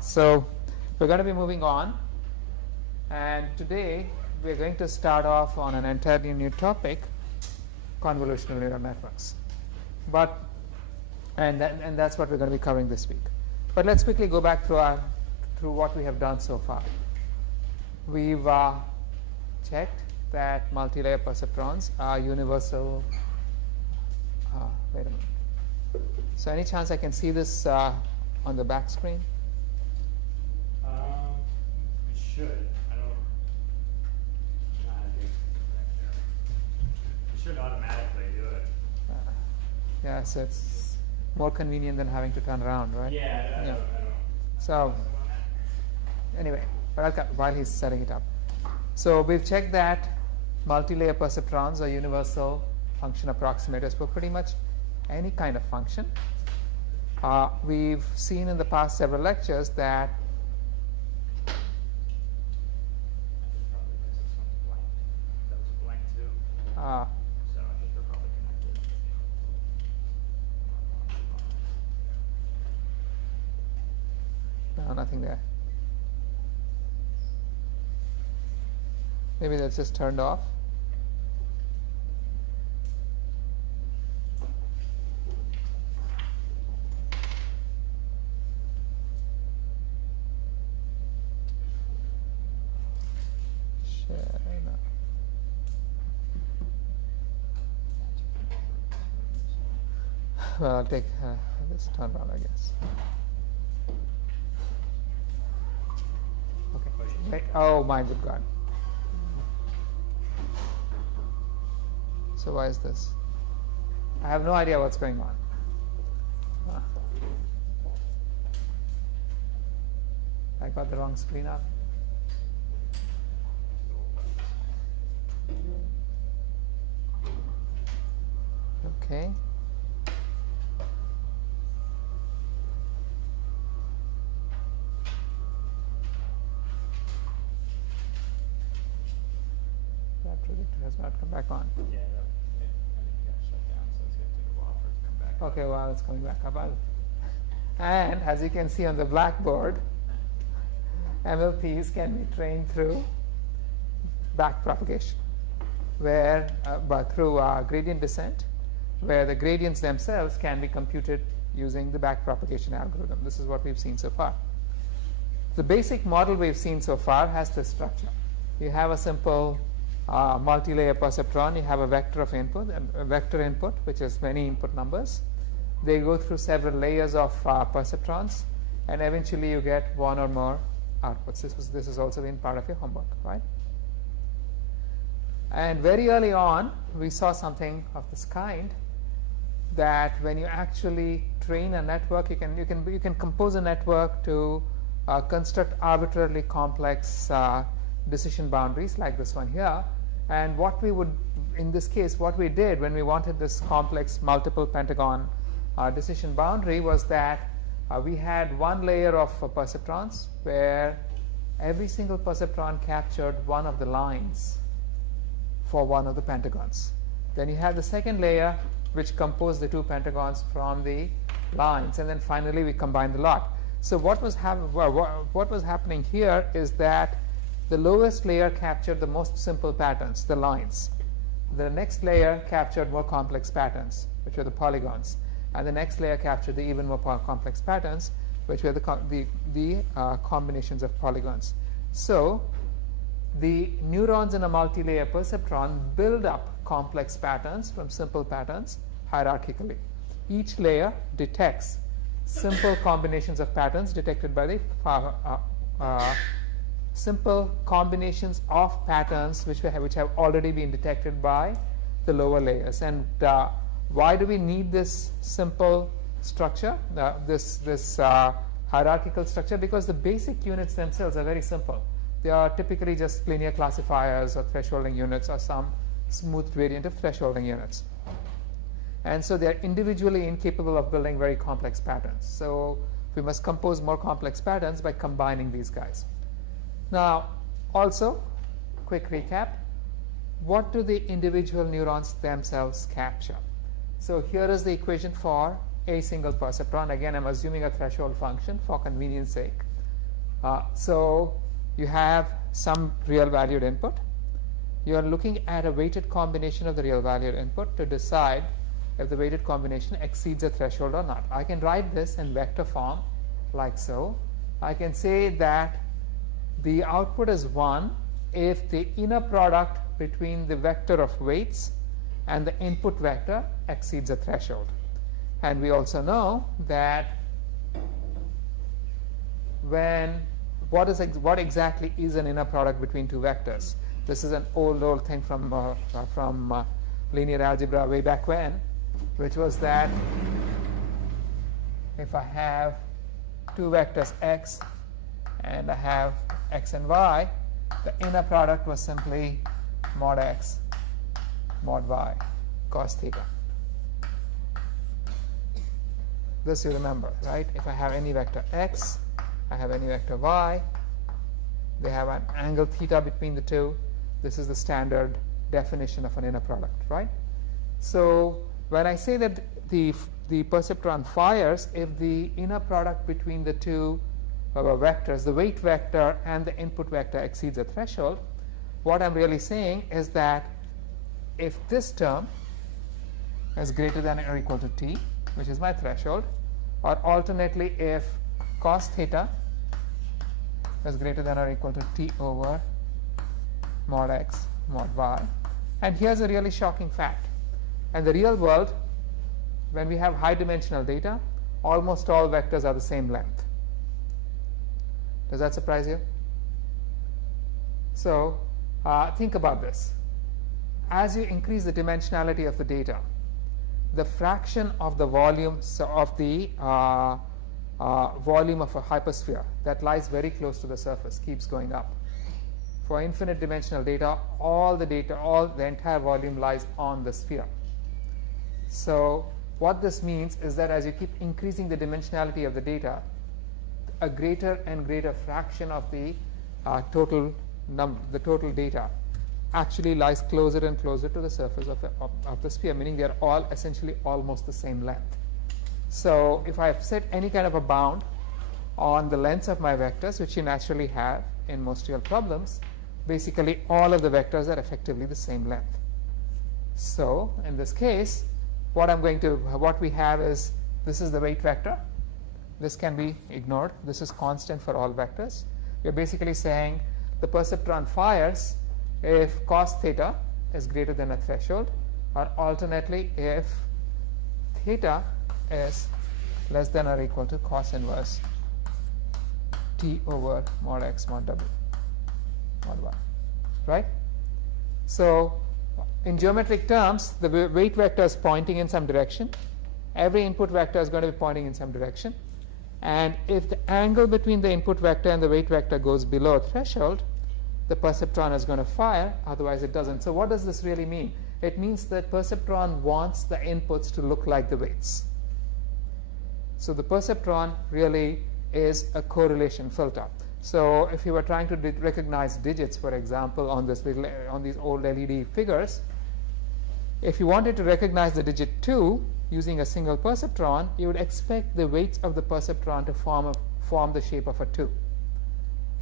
So we're going to be moving on, and today we're going to start off on an entirely new topic, convolutional neural networks. And that's what we're going to be covering this week. But let's quickly go back through what we have done so far. We've checked that multi-layer perceptrons are universal. Wait a minute. So any chance I can see this on the back screen? We should. I don't know how to do it back there. We should automatically do it. Yeah, so it's more convenient than having to turn around, right? Yeah, I don't. So anyway, but while he's setting it up. So we've checked that multi-layer perceptrons are universal function approximators for pretty much any kind of function. We've seen in the past several lectures that That was blank too. So I think they're probably connected. no, nothing there. Maybe that's just turned off. Well, I'll take this turn around, I guess. Okay. Wait. Oh my good God. So why is this? I have no idea what's going on. I got the wrong screen up. Okay. That predictor has not come back on. Yeah, I think it got shut down, so it's going to take a while for it to come back. Okay, well, it's coming back up. And as you can see on the blackboard, MLPs can be trained through backpropagation, but through gradient descent, where the gradients themselves can be computed using the backpropagation algorithm. This is what we've seen so far. The basic model we've seen so far has this structure. You have a simple multi-layer perceptron. You have a vector of input, a vector input, which is many input numbers. They go through several layers of perceptrons, and eventually you get one or more outputs. This has also been part of your homework, right? And very early on, we saw something of this kind, that when you actually train a network, you can compose a network to construct arbitrarily complex decision boundaries like this one here. And what we would, in this case, what we did when we wanted this complex multiple pentagon decision boundary was that we had one layer of perceptrons where every single perceptron captured one of the lines for one of the pentagons. Then you had the second layer which composed the two pentagons from the lines, and then finally we combined the lot. So what was happening here is that the lowest layer captured the most simple patterns, the lines. The next layer captured more complex patterns, which were the polygons. And the next layer captured the even more complex patterns, which were the combinations of polygons. So the neurons in a multi-layer perceptron build up complex patterns from simple patterns hierarchically. Each layer detects simple combinations of patterns detected by the simple combinations of patterns which have already been detected by the lower layers. And why do we need this simple structure, this hierarchical structure? Because the basic units themselves are very simple. They are typically just linear classifiers or thresholding units or some smooth variant of thresholding units. And so they are individually incapable of building very complex patterns. So we must compose more complex patterns by combining these guys. Now, also, quick recap, what do the individual neurons themselves capture? So here is the equation for a single perceptron. Again, I'm assuming a threshold function for convenience sake. So you have some real valued input. You are looking at a weighted combination of the real valued input to decide if the weighted combination exceeds a threshold or not. I can write this in vector form like so. I can say that the output is 1 if the inner product between the vector of weights and the input vector exceeds a threshold. And we also know that what exactly is an inner product between two vectors? This is an old thing from linear algebra way back when, which was that if I have two vectors x and I have x and y, the inner product was simply mod x mod y cos theta. This you remember, right? If I have any vector x, I have any vector y, they have an angle theta between the two. This is the standard definition of an inner product, right? So when I say that the perceptron fires if the inner product between the two vectors, the weight vector and the input vector, exceeds a threshold, what I'm really saying is that if this term is greater than or equal to t, which is my threshold, or alternately if cos theta is greater than or equal to t over mod x mod y. And here's a really shocking fact. In the real world, when we have high dimensional data, almost all vectors are the same length. Does that surprise you? So think about this. As you increase the dimensionality of the data, the fraction of the volume of the volume of a hypersphere that lies very close to the surface keeps going up. For infinite dimensional data, the entire volume lies on the sphere. So what this means is that as you keep increasing the dimensionality of the data, a greater and greater fraction of the total data actually lies closer and closer to the surface of the sphere, meaning they are all essentially almost the same length. So if I have set any kind of a bound on the lengths of my vectors, which you naturally have in most real problems, basically all of the vectors are effectively the same length. So in this case, what we have is, this is the weight vector. This can be ignored. This is constant for all vectors. We're basically saying the perceptron fires if cos theta is greater than a threshold, or alternately if theta is less than or equal to cos inverse t over mod x mod w mod y, right? So in geometric terms, the weight vector is pointing in some direction. Every input vector is going to be pointing in some direction. And if the angle between the input vector and the weight vector goes below a threshold, the perceptron is going to fire, otherwise it doesn't. So what does this really mean? It means that perceptron wants the inputs to look like the weights. So the perceptron really is a correlation filter. So if you were trying to recognize digits, for example, on these old LED figures, if you wanted to recognize the digit 2 using a single perceptron, you would expect the weights of the perceptron to form the shape of a 2.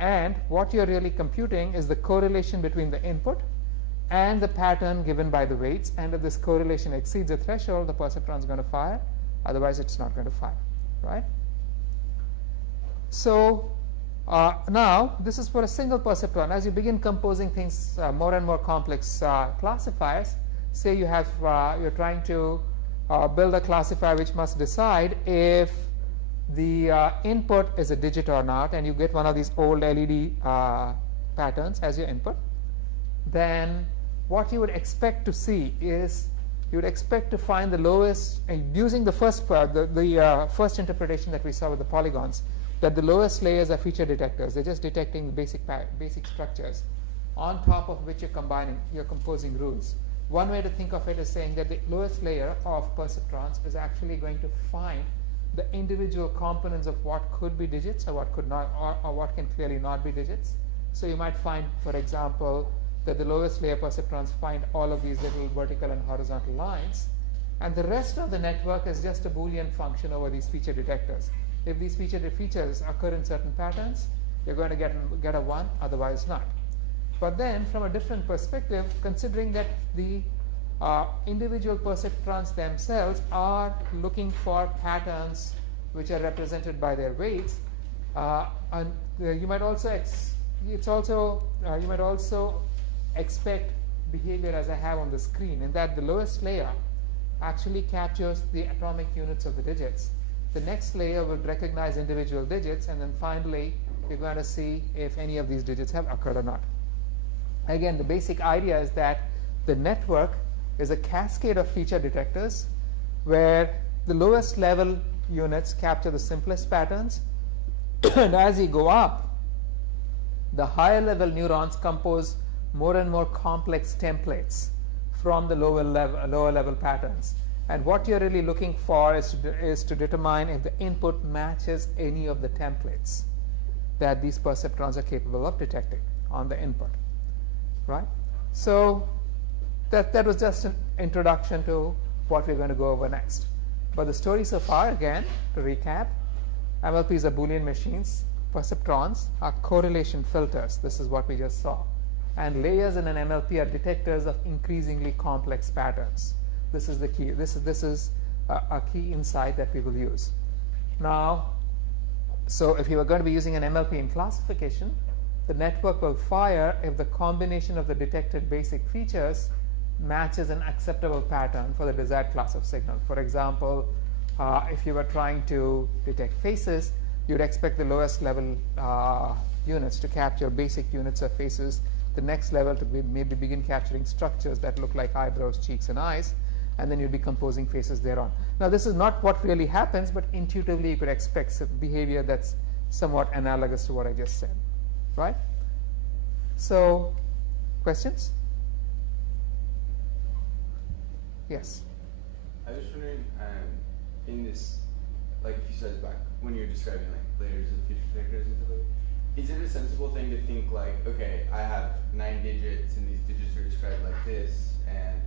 And what you're really computing is the correlation between the input and the pattern given by the weights. And if this correlation exceeds a threshold, the perceptron is going to fire. Otherwise, it's not going to fire, right? So now, this is for a single perceptron. As you begin composing things more and more complex classifiers, say you're trying to build a classifier which must decide if the input is a digit or not, and you get one of these old LED patterns as your input, then what you would expect to see is you would expect to find the lowest, using the first first interpretation that we saw with the polygons, that the lowest layers are feature detectors. They're just detecting the basic structures on top of which you're composing rules. One way to think of it is saying that the lowest layer of perceptrons is actually going to find the individual components of what could be digits or what could not, or what can clearly not be digits. So you might find, for example, that the lowest layer perceptrons find all of these little vertical and horizontal lines, and the rest of the network is just a Boolean function over these feature detectors. If these features occur in certain patterns, you're going to get a 1, otherwise not. But then from a different perspective, considering that the individual perceptrons themselves are looking for patterns which are represented by their weights, and you might also you might also expect behavior as I have on the screen, in that the lowest layer actually captures the atomic units of the digits. The next layer will recognize individual digits, and then finally we're going to see if any of these digits have occurred or not. Again, the basic idea is that the network is a cascade of feature detectors where the lowest level units capture the simplest patterns, and as you go up, the higher level neurons compose more and more complex templates from the lower level patterns. And what you're really looking for is to determine if the input matches any of the templates that these perceptrons are capable of detecting on the input, right? So that was just an introduction to what we're going to go over next. But the story so far, again, to recap, MLPs are Boolean machines. Perceptrons are correlation filters. This is what we just saw. And layers in an MLP are detectors of increasingly complex patterns. This is the key. This is a key insight that we will use. Now, so if you are going to be using an MLP in classification, the network will fire if the combination of the detected basic features matches an acceptable pattern for the desired class of signal. For example, if you were trying to detect faces, you'd expect the lowest level units to capture basic units of faces, the next level to maybe begin capturing structures that look like eyebrows, cheeks, and eyes, and then you'd be composing faces thereon. Now, this is not what really happens, but intuitively you could expect some behavior that's somewhat analogous to what I just said, right? So, questions? Yes? I was wondering, in this, like a few slides back, when you're describing like layers of feature detectors and stuff like that, is it a sensible thing to think like, okay, I have 9 digits and these digits are described like this, and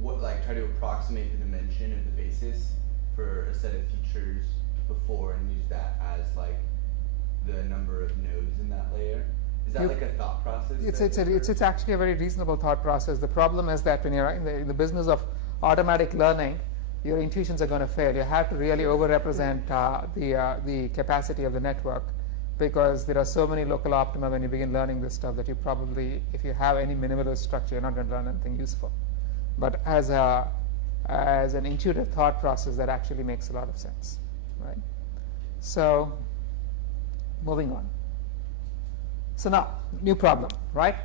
what, like, try to approximate the dimension of the basis for a set of features before and use that as like the number of nodes in that layer? Is that like a thought process? It's actually a very reasonable thought process. The problem is that when you're in the business of automatic learning, your intuitions are going to fail. You have to really over-represent the capacity of the network, because there are so many local optima when you begin learning this stuff that you probably, if you have any minimalist structure, you're not going to learn anything useful. But as an intuitive thought process, that actually makes a lot of sense, right? So, moving on. So now, new problem, right?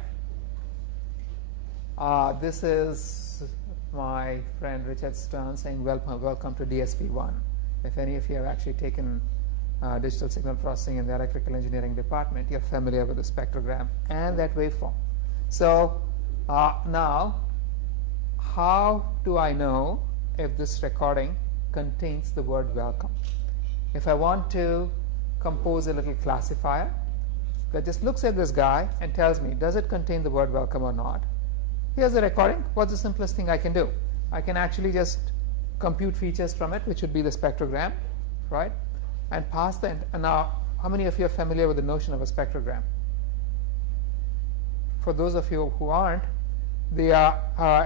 This is my friend Richard Stern saying, welcome to DSP-1. If any of you have actually taken digital signal processing in the electrical engineering department, you're familiar with the spectrogram and that waveform. So now, how do I know if this recording contains the word welcome? If I want to compose a little classifier that just looks at this guy and tells me, does it contain the word welcome or not? Here's the recording. What's the simplest thing I can do? I can actually just compute features from it, which would be the spectrogram, right? And pass the, and now, how many of you are familiar with the notion of a spectrogram? For those of you who aren't, the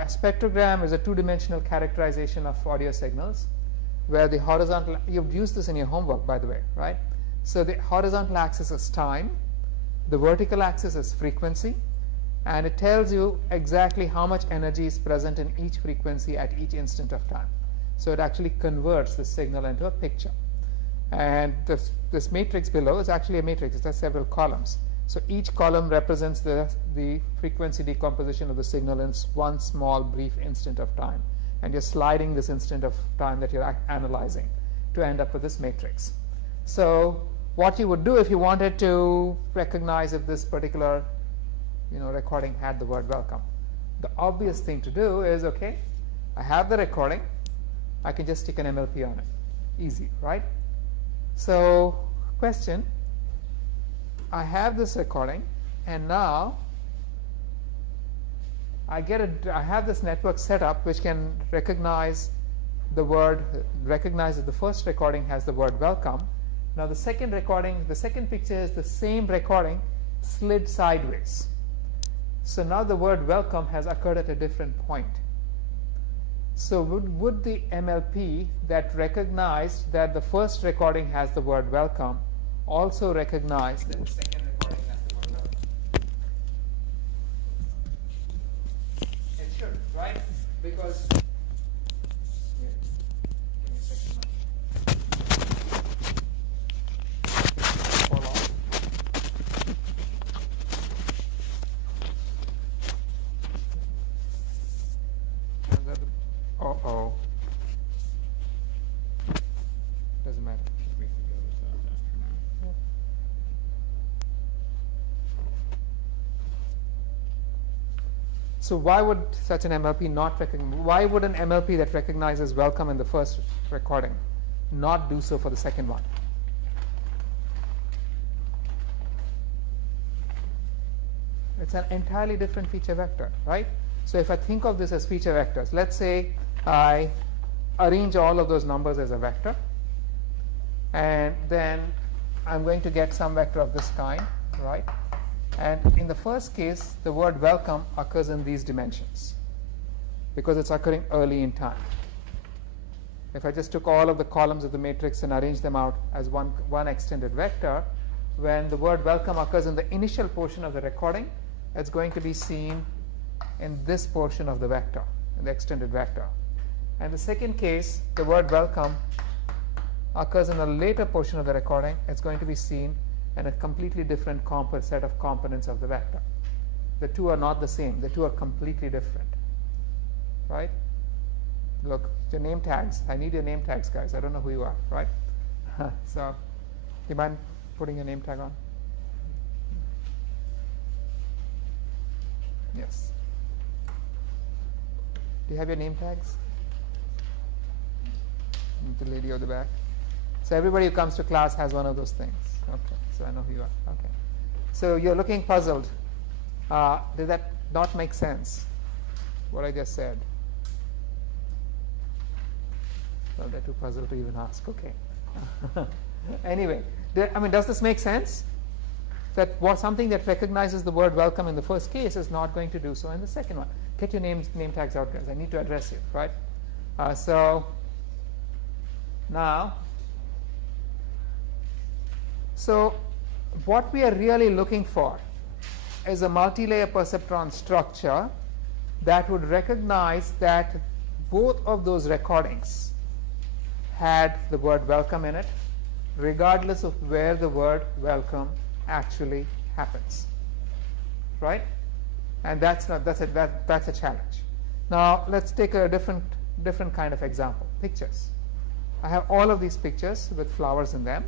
spectrogram is a two-dimensional characterization of audio signals, where the horizontal, you've used this in your homework, by the way, right? So the horizontal axis is time, the vertical axis is frequency, and it tells you exactly how much energy is present in each frequency at each instant of time. So it actually converts the signal into a picture. And this matrix below is actually a matrix. It has several columns. So each column represents the frequency decomposition of the signal in one small brief instant of time. And you're sliding this instant of time that you're analyzing to end up with this matrix. So what you would do if you wanted to recognize if this particular recording had the word welcome, the obvious thing to do is, okay, I have the recording, I can just stick an MLP on it. Easy, right? So, question, I have this recording, and now I have this network set up which can recognize that the first recording has the word welcome, Now the second recording, the second picture is the same recording slid sideways. So now the word welcome has occurred at a different point. So would the MLP that recognized that the first recording has the word welcome also recognize that the second recording has the word welcome? It should, right? Because here, give me a second now. Fall off. Uh-oh. Doesn't matter. We can go with that after now. So why would such an MLP not recognize? Why would an MLP that recognizes welcome in the first recording not do so for the second one? It's an entirely different feature vector, right? So if I think of this as feature vectors, let's say I arrange all of those numbers as a vector, and then I'm going to get some vector of this kind, right? And in the first case, the word welcome occurs in these dimensions because it's occurring early in time. If I just took all of the columns of the matrix and arranged them out as one extended vector, when the word welcome occurs in the initial portion of the recording, it's going to be seen in this portion of the vector, in the extended vector. And the second case, the word welcome occurs in a later portion of the recording. It's going to be seen in a completely different set of components of the vector. The two are not the same. The two are completely different, right? Look, your name tags. I need your name tags, guys. I don't know who you are, right? So, do you mind putting your name tag on? Yes. Do you have your name tags? The lady at the back. So everybody who comes to class has one of those things. Okay, so I know who you are. Okay. So you're looking puzzled. Did that not make sense, what I just said? Well, they're too puzzled to even ask. Okay. Anyway, does this make sense? That something that recognizes the word welcome in the first case is not going to do so in the second one. Get your name tags out, guys. I need to address you, right? So now, what we are really looking for is a multi-layer perceptron structure that would recognize that both of those recordings had the word welcome in it, regardless of where the word welcome actually happens, right? And that's a challenge. Now let's take a different kind of example. Pictures. I have all of these pictures with flowers in them,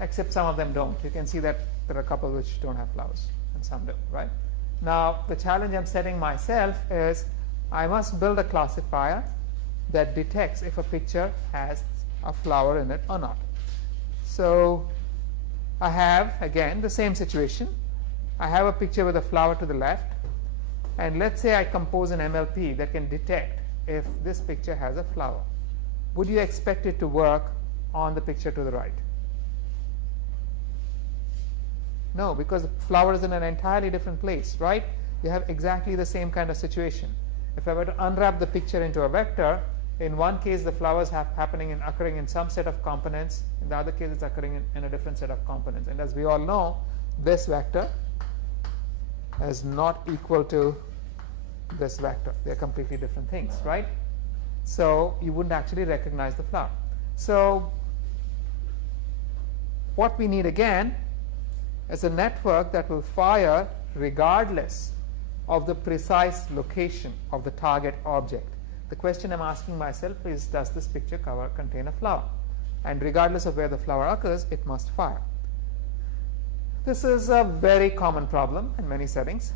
except some of them don't. You can see that there are a couple which don't have flowers and some do, right? Now the challenge I'm setting myself is I must build a classifier that detects if a picture has a flower in it or not. So I have, again, the same situation. I have a picture with a flower to the left, and let's say I compose an MLP that can detect if this picture has a flower. Would you expect it to work on the picture to the right? No, because the flower is in an entirely different place, right? You have exactly the same kind of situation. If I were to unwrap the picture into a vector, in one case the flower is occurring in some set of components, in the other case it's occurring in a different set of components. And as we all know, this vector is not equal to this vector. They're completely different things, right? So you wouldn't actually recognize the flower. So what we need again is a network that will fire regardless of the precise location of the target object. The question I'm asking myself is, does this picture cover contain a flower? And regardless of where the flower occurs, it must fire. This is a very common problem in many settings,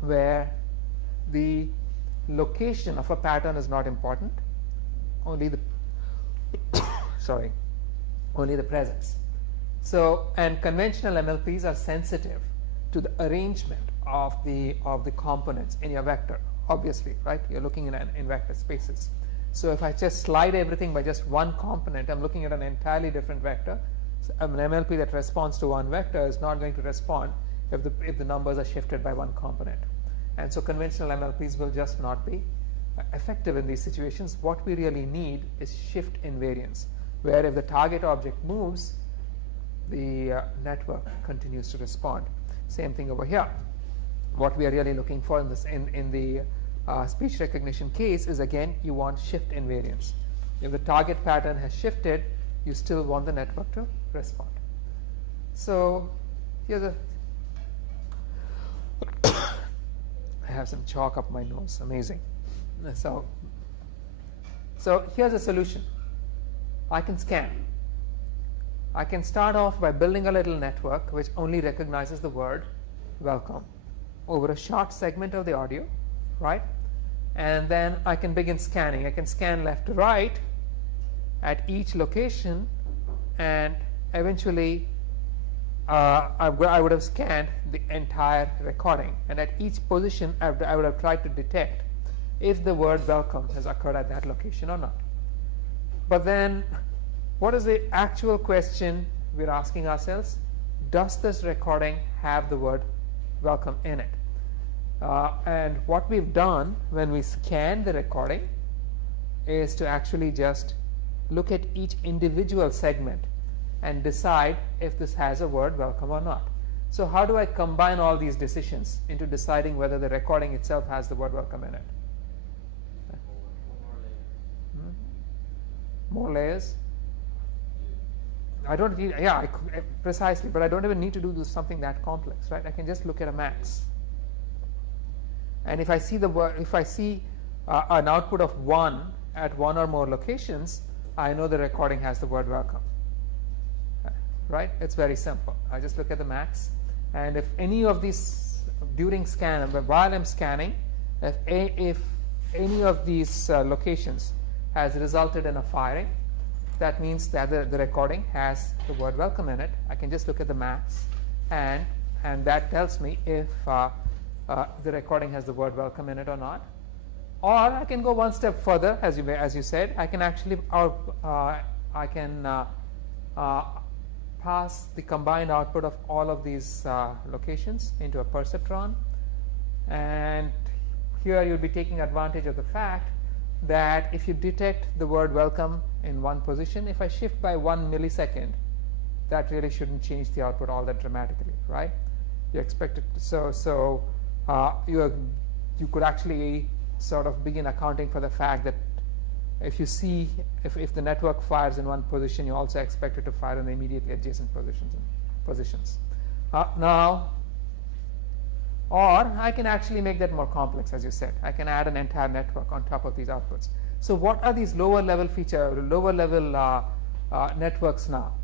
where the location of a pattern is not important, only the only the presence. So, and conventional MLPs are sensitive to the arrangement of the components in your vector. Obviously, right? You're looking in vector spaces. So if I just slide everything by just one component, I'm looking at an entirely different vector. So an MLP that responds to one vector is not going to respond if the numbers are shifted by one component. And so conventional MLPs will just not be effective in these situations. What we really need is shift invariance, where if the target object moves, the network continues to respond. Same thing over here. What we are really looking for in this in the speech recognition case is, again, you want shift invariance. If the target pattern has shifted, you still want the network to respond. So here's a I have some chalk up my nose. Amazing. So here's a solution. I can scan. I can start off by building a little network which only recognizes the word welcome over a short segment of the audio, right? And then I can begin scanning. I can scan left to right at each location, and eventually I would have scanned the entire recording, and at each position I would have tried to detect if the word welcome has occurred at that location or not. But then, what is the actual question we're asking ourselves? Does this recording have the word welcome in it? And what we've done when we scan the recording is to actually just look at each individual segment and decide if this has a word welcome or not. So how do I combine all these decisions into deciding whether the recording itself has the word welcome in it? More layers? I don't need, precisely, but I don't even need to do something that complex, right? I can just look at a max. And if I see an output of 1 at one or more locations, I know the recording has the word welcome. Right? It's very simple. I just look at the max, and if any of these during scan, while I'm scanning, if any of these locations has resulted in a firing, that means that the recording has the word welcome in it. I can just look at the max, and that tells me if the recording has the word welcome in it or not. Or I can go one step further, as you said. I can actually pass the combined output of all of these locations into a perceptron, and here you'll be taking advantage of the fact that if you detect the word welcome in one position, if I shift by 1 millisecond, that really shouldn't change the output all that dramatically, right? You expect it, you could actually sort of begin accounting for the fact that if you see if the network fires in one position, you also expect it to fire in the immediately adjacent positions. Now, or I can actually make that more complex, as you said. I can add an entire network on top of these outputs. So what are these lower level networks now?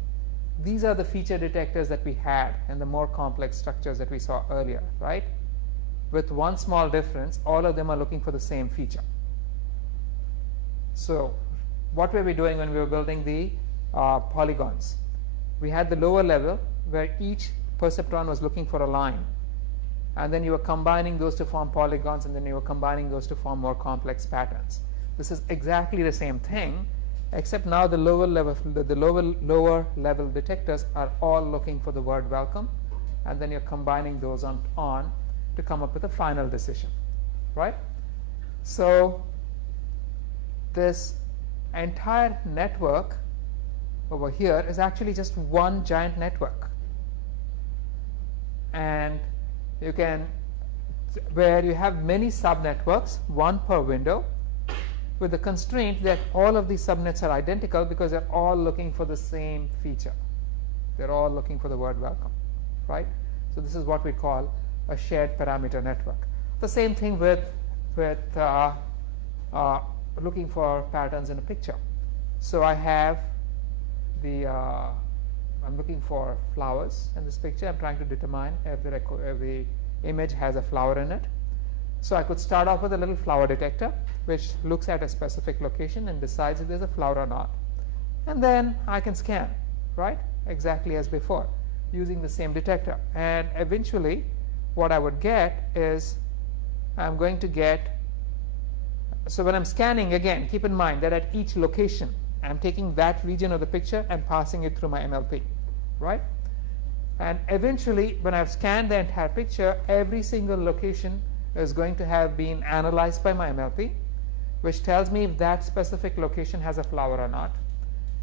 These are the feature detectors that we had and the more complex structures that we saw earlier, right? With one small difference, all of them are looking for the same feature. So what were we doing when we were building the polygons? We had the lower level where each perceptron was looking for a line, and then you were combining those to form polygons, and then you were combining those to form more complex patterns. This is exactly the same thing, except now the lower level detectors are all looking for the word welcome, and then you're combining those on to come up with a final decision, right? So this entire network over here is actually just one giant network, and you can, where you have many subnetworks, one per window, with the constraint that all of these subnets are identical because they're all looking for the same feature. They're all looking for the word welcome, right? So this is what we call a shared parameter network. The same thing with looking for patterns in a picture. So I have I'm looking for flowers in this picture. I'm trying to determine if the image has a flower in it. So I could start off with a little flower detector which looks at a specific location and decides if there's a flower or not. And then I can scan, right? Exactly as before, using the same detector. And eventually what I would get is I'm going to get So when I'm scanning, again, keep in mind that at each location, I'm taking that region of the picture and passing it through my MLP, right? And eventually, when I've scanned the entire picture, every single location is going to have been analyzed by my MLP, which tells me if that specific location has a flower or not.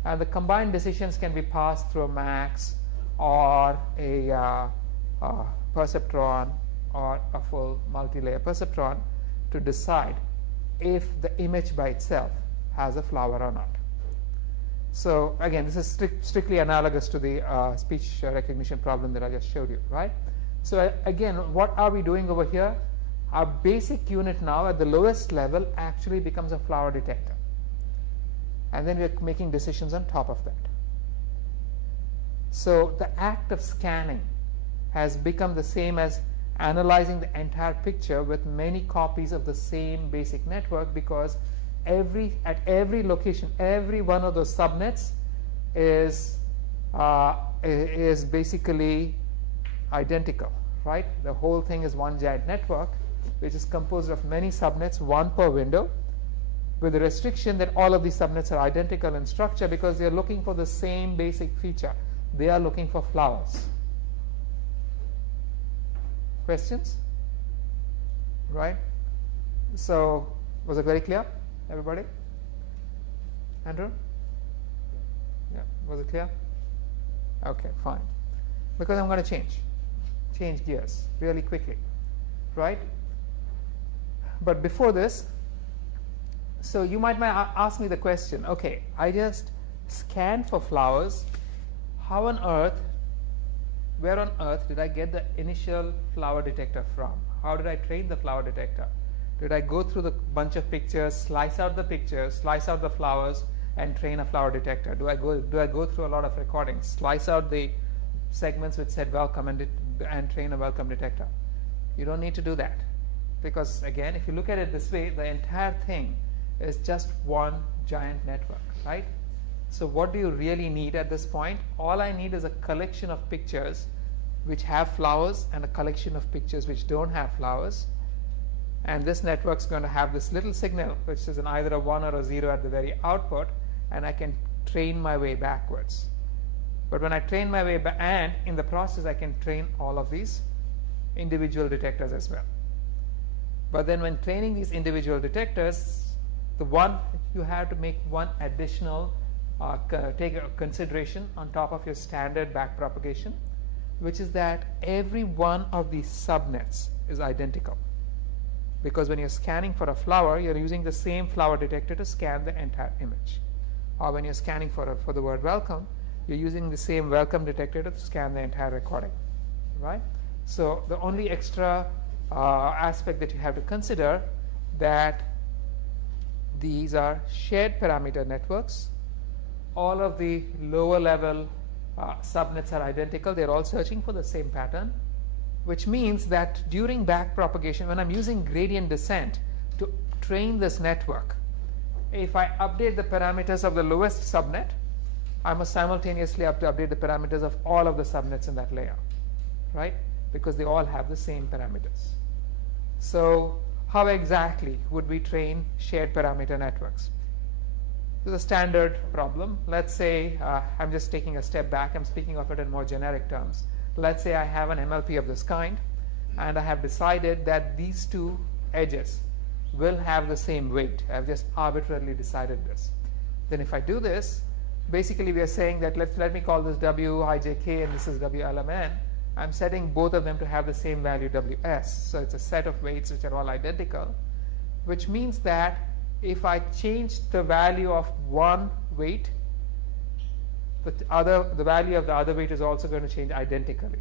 And the combined decisions can be passed through a MAX or a perceptron or a full multi-layer perceptron to decide if the image by itself has a flower or not. So again, this is strictly analogous to the speech recognition problem that I just showed you, right? So again, what are we doing over here? Our basic unit now at the lowest level actually becomes a flower detector. And then we're making decisions on top of that. So the act of scanning has become the same as analyzing the entire picture with many copies of the same basic network, because at every location, every one of those subnets is basically identical, right? The whole thing is one giant network, which is composed of many subnets, one per window, with the restriction that all of these subnets are identical in structure because they're looking for the same basic feature. They are looking for flowers. Questions? Right? So, was it very clear, everybody? Andrew? Yeah, was it clear? Okay, fine. Because I'm going to change gears really quickly, right? But before this, so you might ask me the question, okay, I just scanned for flowers. How on earth, where on earth did I get the initial flower detector from? How did I train the flower detector? Did I go through the bunch of pictures, slice out the pictures, slice out the flowers, and train a flower detector? Do I go through a lot of recordings, slice out the segments which said welcome and train a welcome detector? You don't need to do that, because again, if you look at it this way, the entire thing is just one giant network, right? So what do you really need at this point? All I need is a collection of pictures which have flowers and a collection of pictures which don't have flowers. And this network is going to have this little signal which is either a 1 or a 0 at the very output, and I can train my way backwards. But when I train my way back, and in the process I can train all of these individual detectors as well. But then when training these individual detectors, you have to make one additional take a consideration on top of your standard backpropagation, which is that every one of these subnets is identical. Because when you're scanning for a flower, you're using the same flower detector to scan the entire image. Or when you're scanning for the word welcome, you're using the same welcome detector to scan the entire recording, right? So the only extra aspect that you have to consider that these are shared parameter networks. All of the lower level subnets are identical. They're all searching for the same pattern, which means that during backpropagation, when I'm using gradient descent to train this network, if I update the parameters of the lowest subnet, I must simultaneously have to update the parameters of all of the subnets in that layer, right? Because they all have the same parameters. So how exactly would we train shared parameter networks? This is a standard problem. Let's say I'm just taking a step back. I'm speaking of it in more generic terms. Let's say I have an MLP of this kind, and I have decided that these two edges will have the same weight. I've just arbitrarily decided this. Then if I do this, basically we are saying that let me call this Wij(k) and this is WLMN. I'm setting both of them to have the same value WS. So it's a set of weights which are all identical, which means that if I change the value of one weight, the value of the other weight is also going to change identically.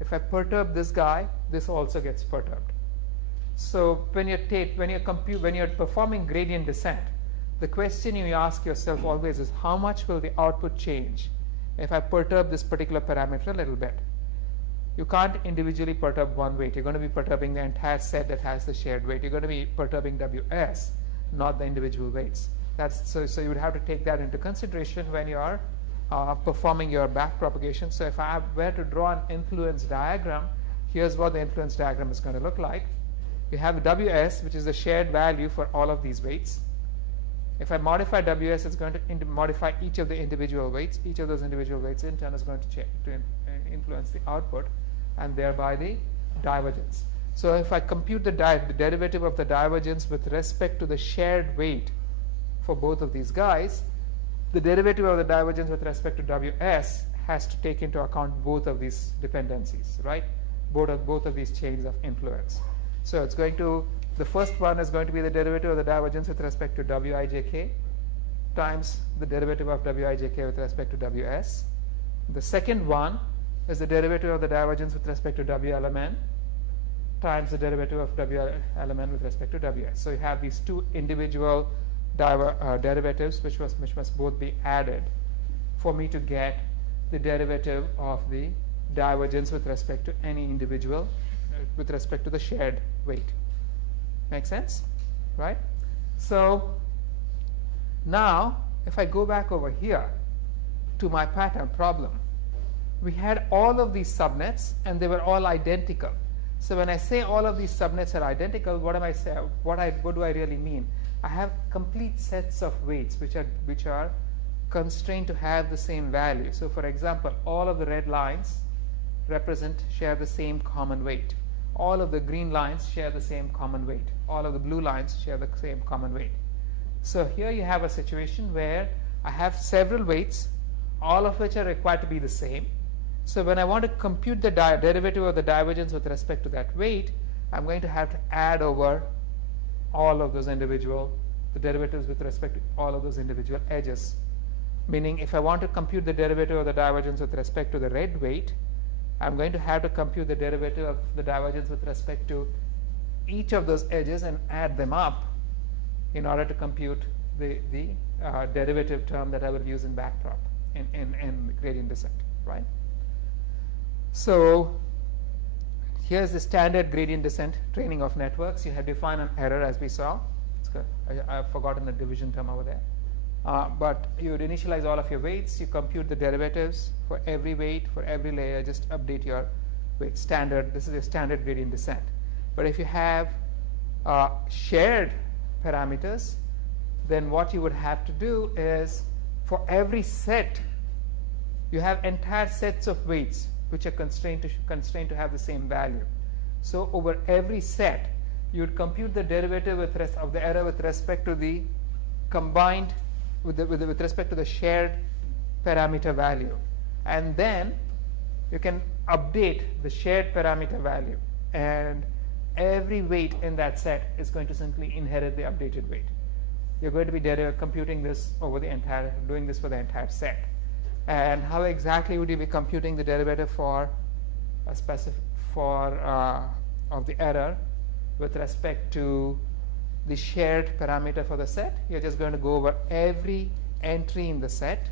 If I perturb this guy, this also gets perturbed. So when you're performing gradient descent, the question you ask yourself always is, how much will the output change if I perturb this particular parameter a little bit? You can't individually perturb one weight. You're going to be perturbing the entire set that has the shared weight. You're going to be perturbing WS, not the individual weights. So you would have to take that into consideration when you are performing your backpropagation. So if I were to draw an influence diagram, here's what the influence diagram is going to look like. you have WS, which is the shared value for all of these weights. If I modify WS, it's going to modify each of the individual weights. Each of those individual weights in turn is going to influence the output and thereby the divergence. So if I compute the derivative of the divergence with respect to the shared weight for both of these guys, the derivative of the divergence with respect to WS has to take into account both of these dependencies, right? Both of these chains of influence. So it's going to, the first one is going to be the derivative of the divergence with respect to Wij(k) times the derivative of Wij(k) with respect to Ws. The second one is the derivative of the divergence with respect to Wlmn times the derivative of Wlmn with respect to Ws. So you have these two individual derivatives which must both be added for me to get the derivative of the divergence with respect to any individual with respect to the shared weight. Make sense? Right? So now if I go back over here to my pattern problem, we had all of these subnets and they were all identical. So when I say all of these subnets are identical, what am I saying? What do I really mean? I have complete sets of weights which are constrained to have the same value. So for example, all of the red lines share the same common weight. All of the green lines share the same common weight. All of the blue lines share the same common weight. So here you have a situation where I have several weights, all of which are required to be the same. So when I want to compute the derivative of the divergence with respect to that weight, I'm going to have to add over all of those the derivatives with respect to all of those individual edges. Meaning if I want to compute the derivative of the divergence with respect to the red weight, I'm going to have to compute the derivative of the divergence with respect to each of those edges and add them up in order to compute the derivative term that I will use in backdrop in gradient descent, right? So here's the standard gradient descent training of networks. You have defined an error as we saw. I've forgotten the division term over there. But you would initialize all of your weights, you compute the derivatives for every weight, for every layer, just update your weight. Standard, this is your standard gradient descent. But if you have shared parameters, then what you would have to do is for every set, you have entire sets of weights which are constrained to have the same value. So over every set, you would compute the derivative of the error with respect to the combined with respect to the shared parameter value, and then you can update the shared parameter value, and every weight in that set is going to simply inherit the updated weight. You're going to be computing this over the entire, doing this for the entire set. And how exactly would you be computing the derivative for a of the error with respect to the shared parameter for the set? You're just going to go over every entry in the set,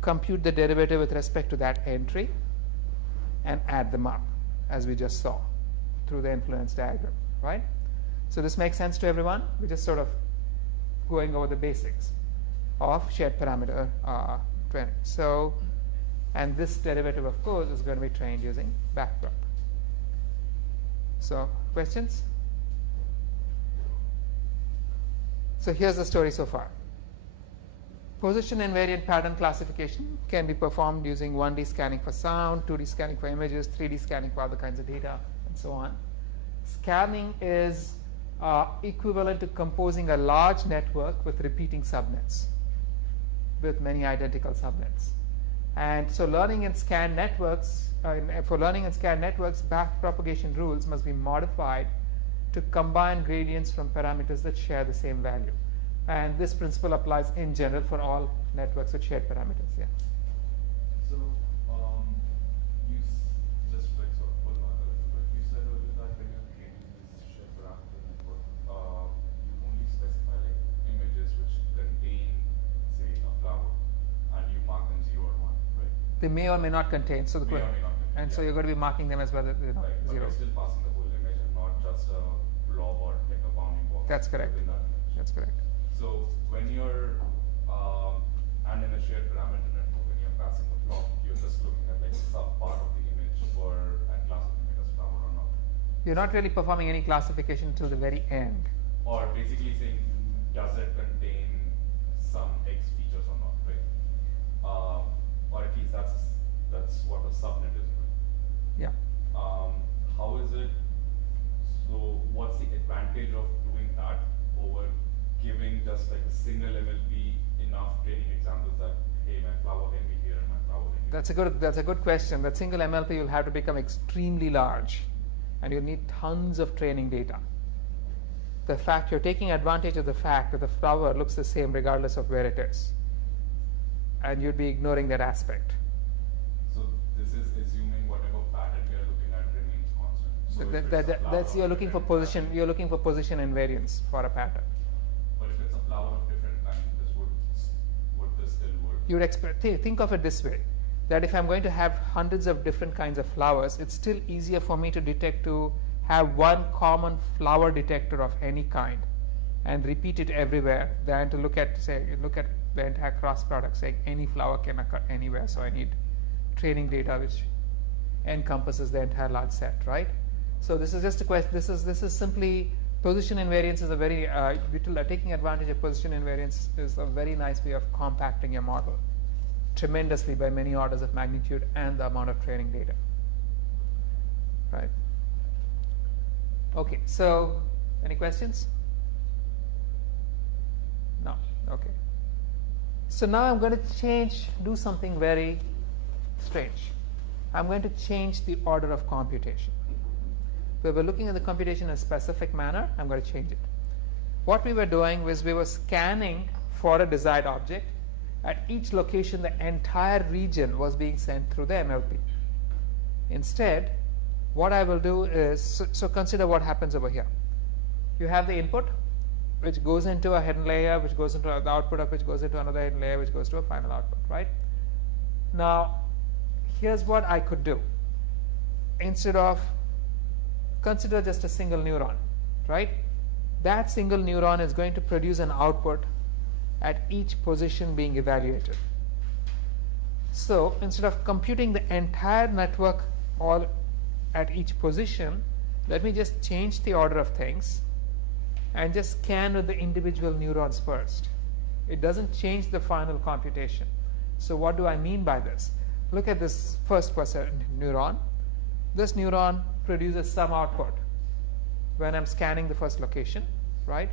compute the derivative with respect to that entry, and add them up, as we just saw through the influence diagram, right? So this makes sense to everyone? We're just sort of going over the basics of shared parameter training. So, and this derivative, of course, is going to be trained using backdrop. So, questions? So here's the story so far. Position invariant pattern classification can be performed using 1D scanning for sound, 2D scanning for images, 3D scanning for other kinds of data, and so on. Scanning is equivalent to composing a large network with repeating subnets, with many identical subnets. And so learning and scan networks, for learning and scan networks, backpropagation rules must be modified to combine gradients from parameters that share the same value. And this principle applies in general for all networks with shared parameters. Yeah. So, you just like sort of pull back a little bit. You said earlier that when you're training this shared parameter network, you only specify like images which contain, say, a flower, and you mark them 0 or 1, right? They may or may not contain. So the May or may not contain, and so yeah. you're going to be marking them as well, Right, but 0. you're still passing the whole image and not just a blob or like a bounding box. That's correct. Within that image. That's correct. So when you're and in a shared parameter network, when you're passing a block, you're just looking at like some part of the image for and classifying it as flower or not. You're not really performing any classification till the very end. Or basically saying, does it contain some X features or not, right? Or at least that's what a subnet is, right? Yeah. How is it? So what's the advantage of doing that over giving just like a single MLP enough training examples that hey, my flower can be here and my flower can be That's a good question. That single MLP will have to become extremely large, and you need tons of training data. The fact you're taking advantage of the fact that the flower looks the same regardless of where it is, and you'd be ignoring that aspect. So this is assuming whatever pattern we are looking at remains constant. So if it's a flower That's you're of looking for different position. kind- You're looking for position invariance for a pattern. But if it's a flower of different kind, would this still work? You'd expect. Think of it this way: that if I'm going to have hundreds of different kinds of flowers, it's still easier for me to have one common flower detector of any kind and repeat it everywhere than to look at the entire cross product saying any flower can occur anywhere. So I need training data which encompasses the entire large set, right? So this is just a question. This is simply position invariance is a very taking advantage of position invariance is a very nice way of compacting your model tremendously by many orders of magnitude and the amount of training data, right? Okay, so any questions? No. Okay. So now I'm going to do something very strange. I'm going to change the order of computation. We were looking at the computation in a specific manner. I'm going to change it. What we were doing was we were scanning for a desired object. At each location, the entire region was being sent through the MLP. Instead, what I will do is, so consider what happens over here. You have the input, which goes into a hidden layer, which goes into the output of which goes into another hidden layer, which goes to a final output, right? Now, here's what I could do. Instead of, consider just a single neuron, right? That single neuron is going to produce an output at each position being evaluated. So instead of computing the entire network all at each position, let me just change the order of things and just scan with the individual neurons first. It doesn't change the final computation. So what do I mean by this? Look at this first neuron. This neuron produces some output when I'm scanning the first location, right?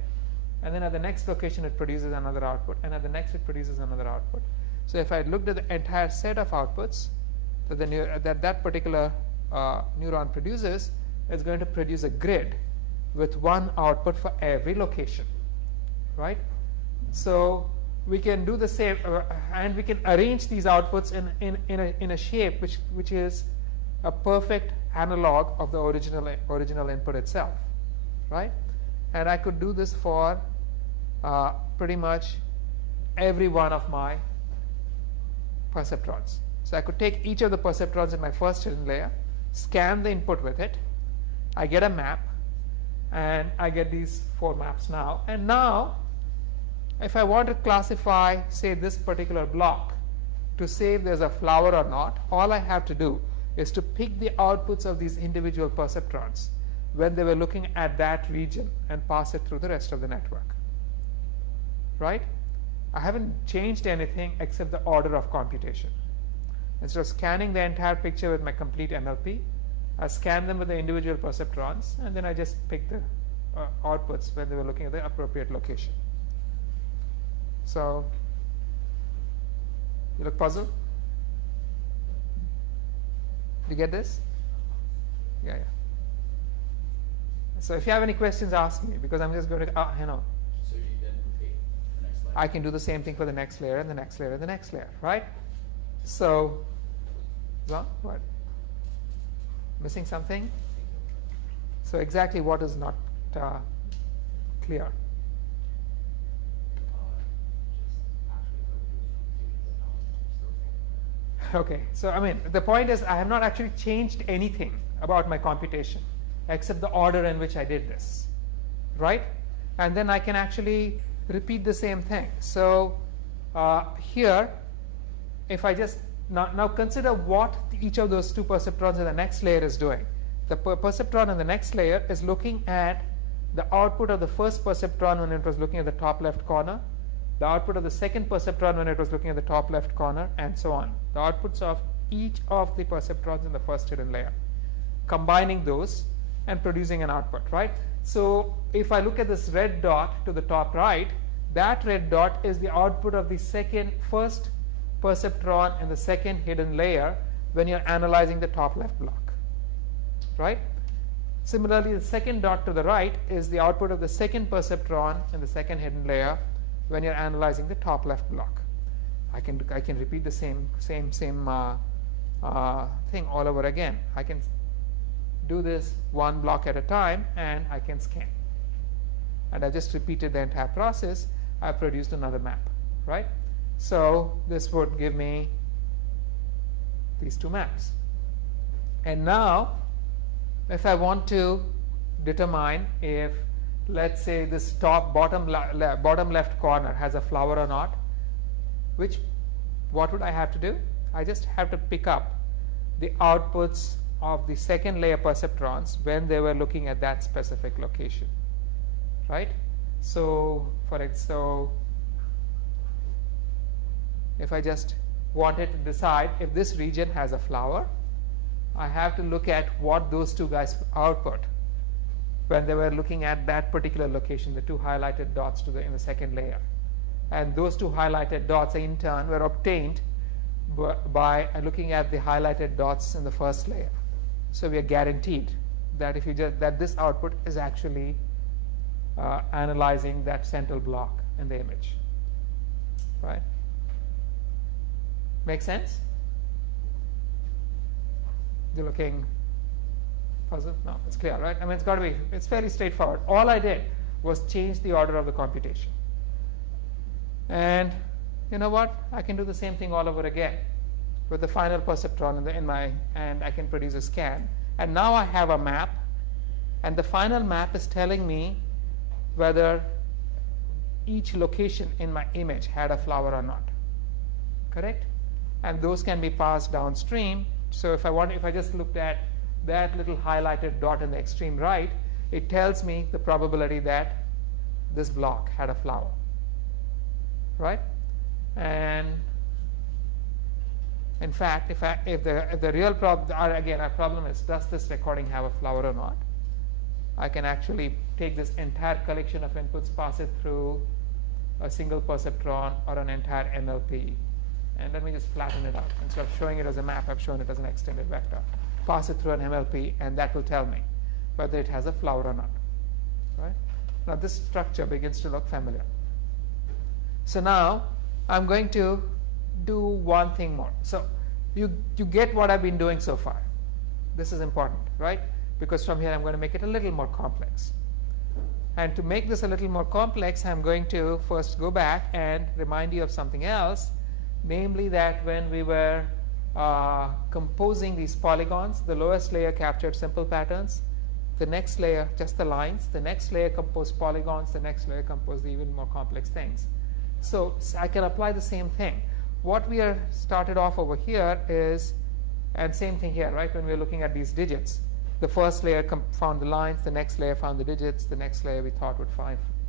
And then at the next location it produces another output, and at the next it produces another output. So if I looked at the entire set of outputs that that particular neuron produces, it's going to produce a grid with one output for every location, right? So we can do the same, and we can arrange these outputs in a shape which is a perfect analog of the original input itself, right? And I could do this for pretty much every one of my perceptrons. So I could take each of the perceptrons in my first hidden layer, scan the input with it, I get a map, and I get these 4 maps now. And now, if I want to classify, say, this particular block to say if there's a flower or not, all I have to do is to pick the outputs of these individual perceptrons when they were looking at that region and pass it through the rest of the network, right? I haven't changed anything except the order of computation. Instead of scanning the entire picture with my complete MLP, I scan them with the individual perceptrons, and then I just pick the outputs when they were looking at the appropriate location. So, you look puzzled? You get this? Yeah. So if you have any questions, ask me, because I'm just going to, So you then repeat the next layer. I can do the same thing for the next layer and the next layer and the next layer, right? So, well, what? Missing something? So exactly what is not clear? Okay, so I mean, the point is I have not actually changed anything about my computation except the order in which I did this, right? And then I can actually repeat the same thing. So here, if I just now consider what each of those 2 perceptrons in the next layer is doing. the perceptron in the next layer is looking at the output of the first perceptron when it was looking at the top left corner, the output of the second perceptron when it was looking at the top left corner, and so on. The outputs of each of the perceptrons in the first hidden layer, combining those and producing an output, right? So if I look at this red dot to the top right, that red dot is the output of the first perceptron in the second hidden layer when you're analyzing the top left block, right? Similarly, the second dot to the right is the output of the second perceptron in the second hidden layer when you're analyzing the top left block. I can repeat the same thing all over again. I can do this one block at a time, and I can scan. And I just repeated the entire process. I produced another map, right? So this would give me these two maps. And now, if I want to determine if, let's say, this bottom left corner has a flower or not, what would I have to do? I just have to pick up the outputs of the second layer perceptrons when they were looking at that specific location, right? So if I just wanted to decide if this region has a flower, I have to look at what those two guys output when they were looking at that particular location, the two highlighted dots in the second layer. And those two highlighted dots in turn were obtained by looking at the highlighted dots in the first layer. So we are guaranteed that that this output is actually analyzing that central block in the image, right? Make sense? You're looking puzzled? No, it's clear, right? I mean, it's fairly straightforward. All I did was change the order of the computation. And you know what? I can do the same thing all over again with the final perceptron and I can produce a scan. And now I have a map, and the final map is telling me whether each location in my image had a flower or not. Correct? And those can be passed downstream. So if I just looked at that little highlighted dot in the extreme right, it tells me the probability that this block had a flower, right? And in fact, if the real problem, again, our problem is, does this recording have a flower or not? I can actually take this entire collection of inputs, pass it through a single perceptron or an entire MLP, and let me just flatten it out. Instead of showing it as a map, I've shown it as an extended vector. Pass it through an MLP, and that will tell me whether it has a flower or not, right? Now this structure begins to look familiar. So now I'm going to do one thing more. So you get what I've been doing so far. This is important, right? Because from here I'm going to make it a little more complex. And to make this a little more complex, I'm going to first go back and remind you of something else, namely that when we were composing these polygons, the lowest layer captured simple patterns, the next layer just the lines, the next layer composed polygons, the next layer composed even more complex things. So I can apply the same thing. What we are started off over here is, and same thing here, right? When we're looking at these digits, the first layer found the lines, the next layer found the digits, the next layer we thought would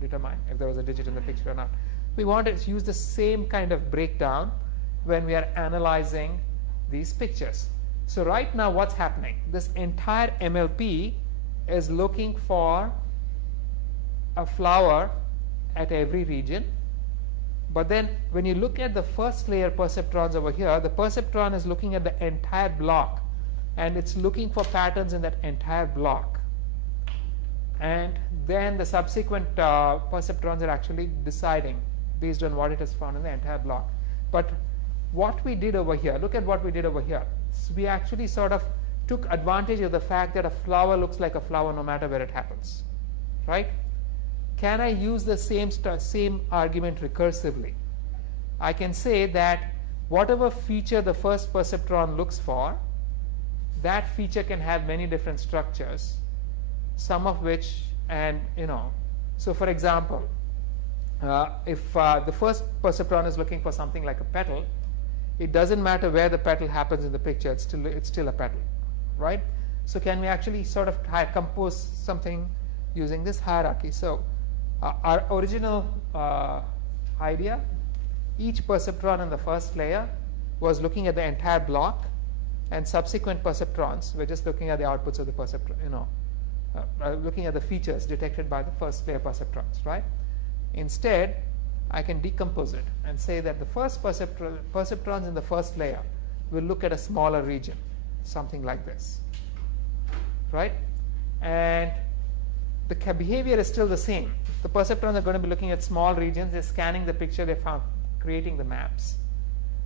determine if there was a digit in the picture or not. We wanted to use the same kind of breakdown when we are analyzing these pictures. So right now what's happening? This entire MLP is looking for a flower at every region. But then when you look at the first layer perceptrons over here, the perceptron is looking at the entire block, and it's looking for patterns in that entire block. And then the subsequent perceptrons are actually deciding based on what it has found in the entire block. But what we did over here, look at what we did over here. So we actually sort of took advantage of the fact that a flower looks like a flower no matter where it happens, right? Can I use the same argument recursively? I can say that whatever feature the first perceptron looks for, that feature can have many different structures, some of which, and so for example, if the first perceptron is looking for something like a petal, it doesn't matter where the petal happens in the picture, it's still a petal, right? So can we actually sort of compose something using this hierarchy? So our original idea, each perceptron in the first layer was looking at the entire block, and subsequent perceptrons were just looking at the outputs of the perceptron, looking at the features detected by the first layer perceptrons, right? Instead, I can decompose it and say that the first perceptrons in the first layer will look at a smaller region, something like this, right? And the behavior is still the same. The perceptrons are going to be looking at small regions. They're scanning the picture they found, creating the maps.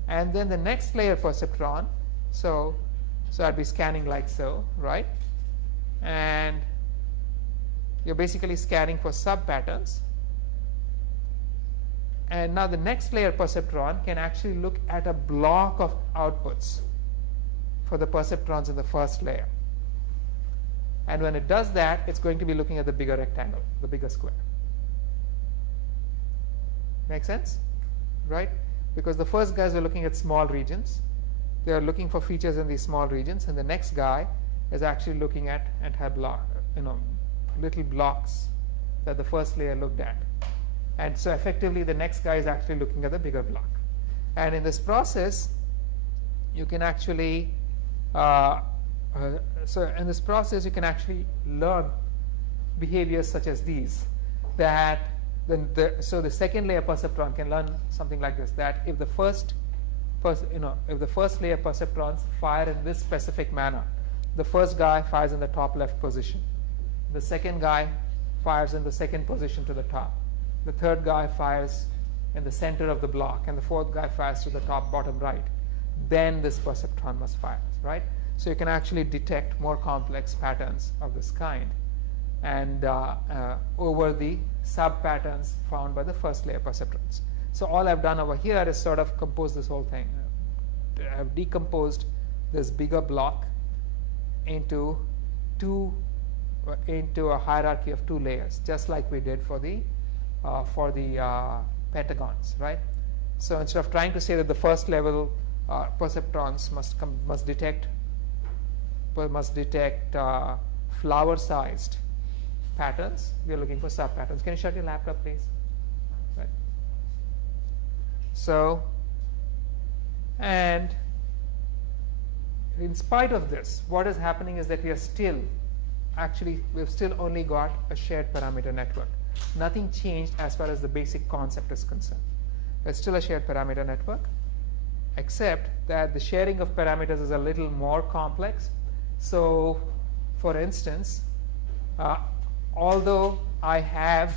And then the next layer perceptron, so I'd be scanning like so, right? And you're basically scanning for sub-patterns. And now the next layer perceptron can actually look at a block of outputs for the perceptrons in the first layer. And when it does that, it's going to be looking at the bigger rectangle, the bigger square. Make sense? Right? Because the first guys were looking at small regions. They are looking for features in these small regions, and the next guy is actually looking at entire block, little blocks that the first layer looked at. And so effectively the next guy is actually looking at the bigger block. And in this process, you can actually learn behaviors such as these. That so the second layer perceptron can learn something like this: that if the first layer perceptrons fire in this specific manner, the first guy fires in the top left position, the second guy fires in the second position to the top, the third guy fires in the center of the block, and the fourth guy fires to the top bottom right, then this perceptron must fire, right? So you can actually detect more complex patterns of this kind, and over the sub-patterns found by the first layer perceptrons. So all I've done over here is sort of compose this whole thing. I've decomposed this bigger block into a hierarchy of 2 layers, just like we did for the pentagons, right? So instead of trying to say that the first level perceptrons must detect flower-sized patterns, we are looking for sub-patterns. Can you shut your laptop, please? Right. So, and in spite of this, what is happening is that we've still only got a shared parameter network. Nothing changed as far as the basic concept is concerned. It's still a shared parameter network, except that the sharing of parameters is a little more complex. So, for instance, although I have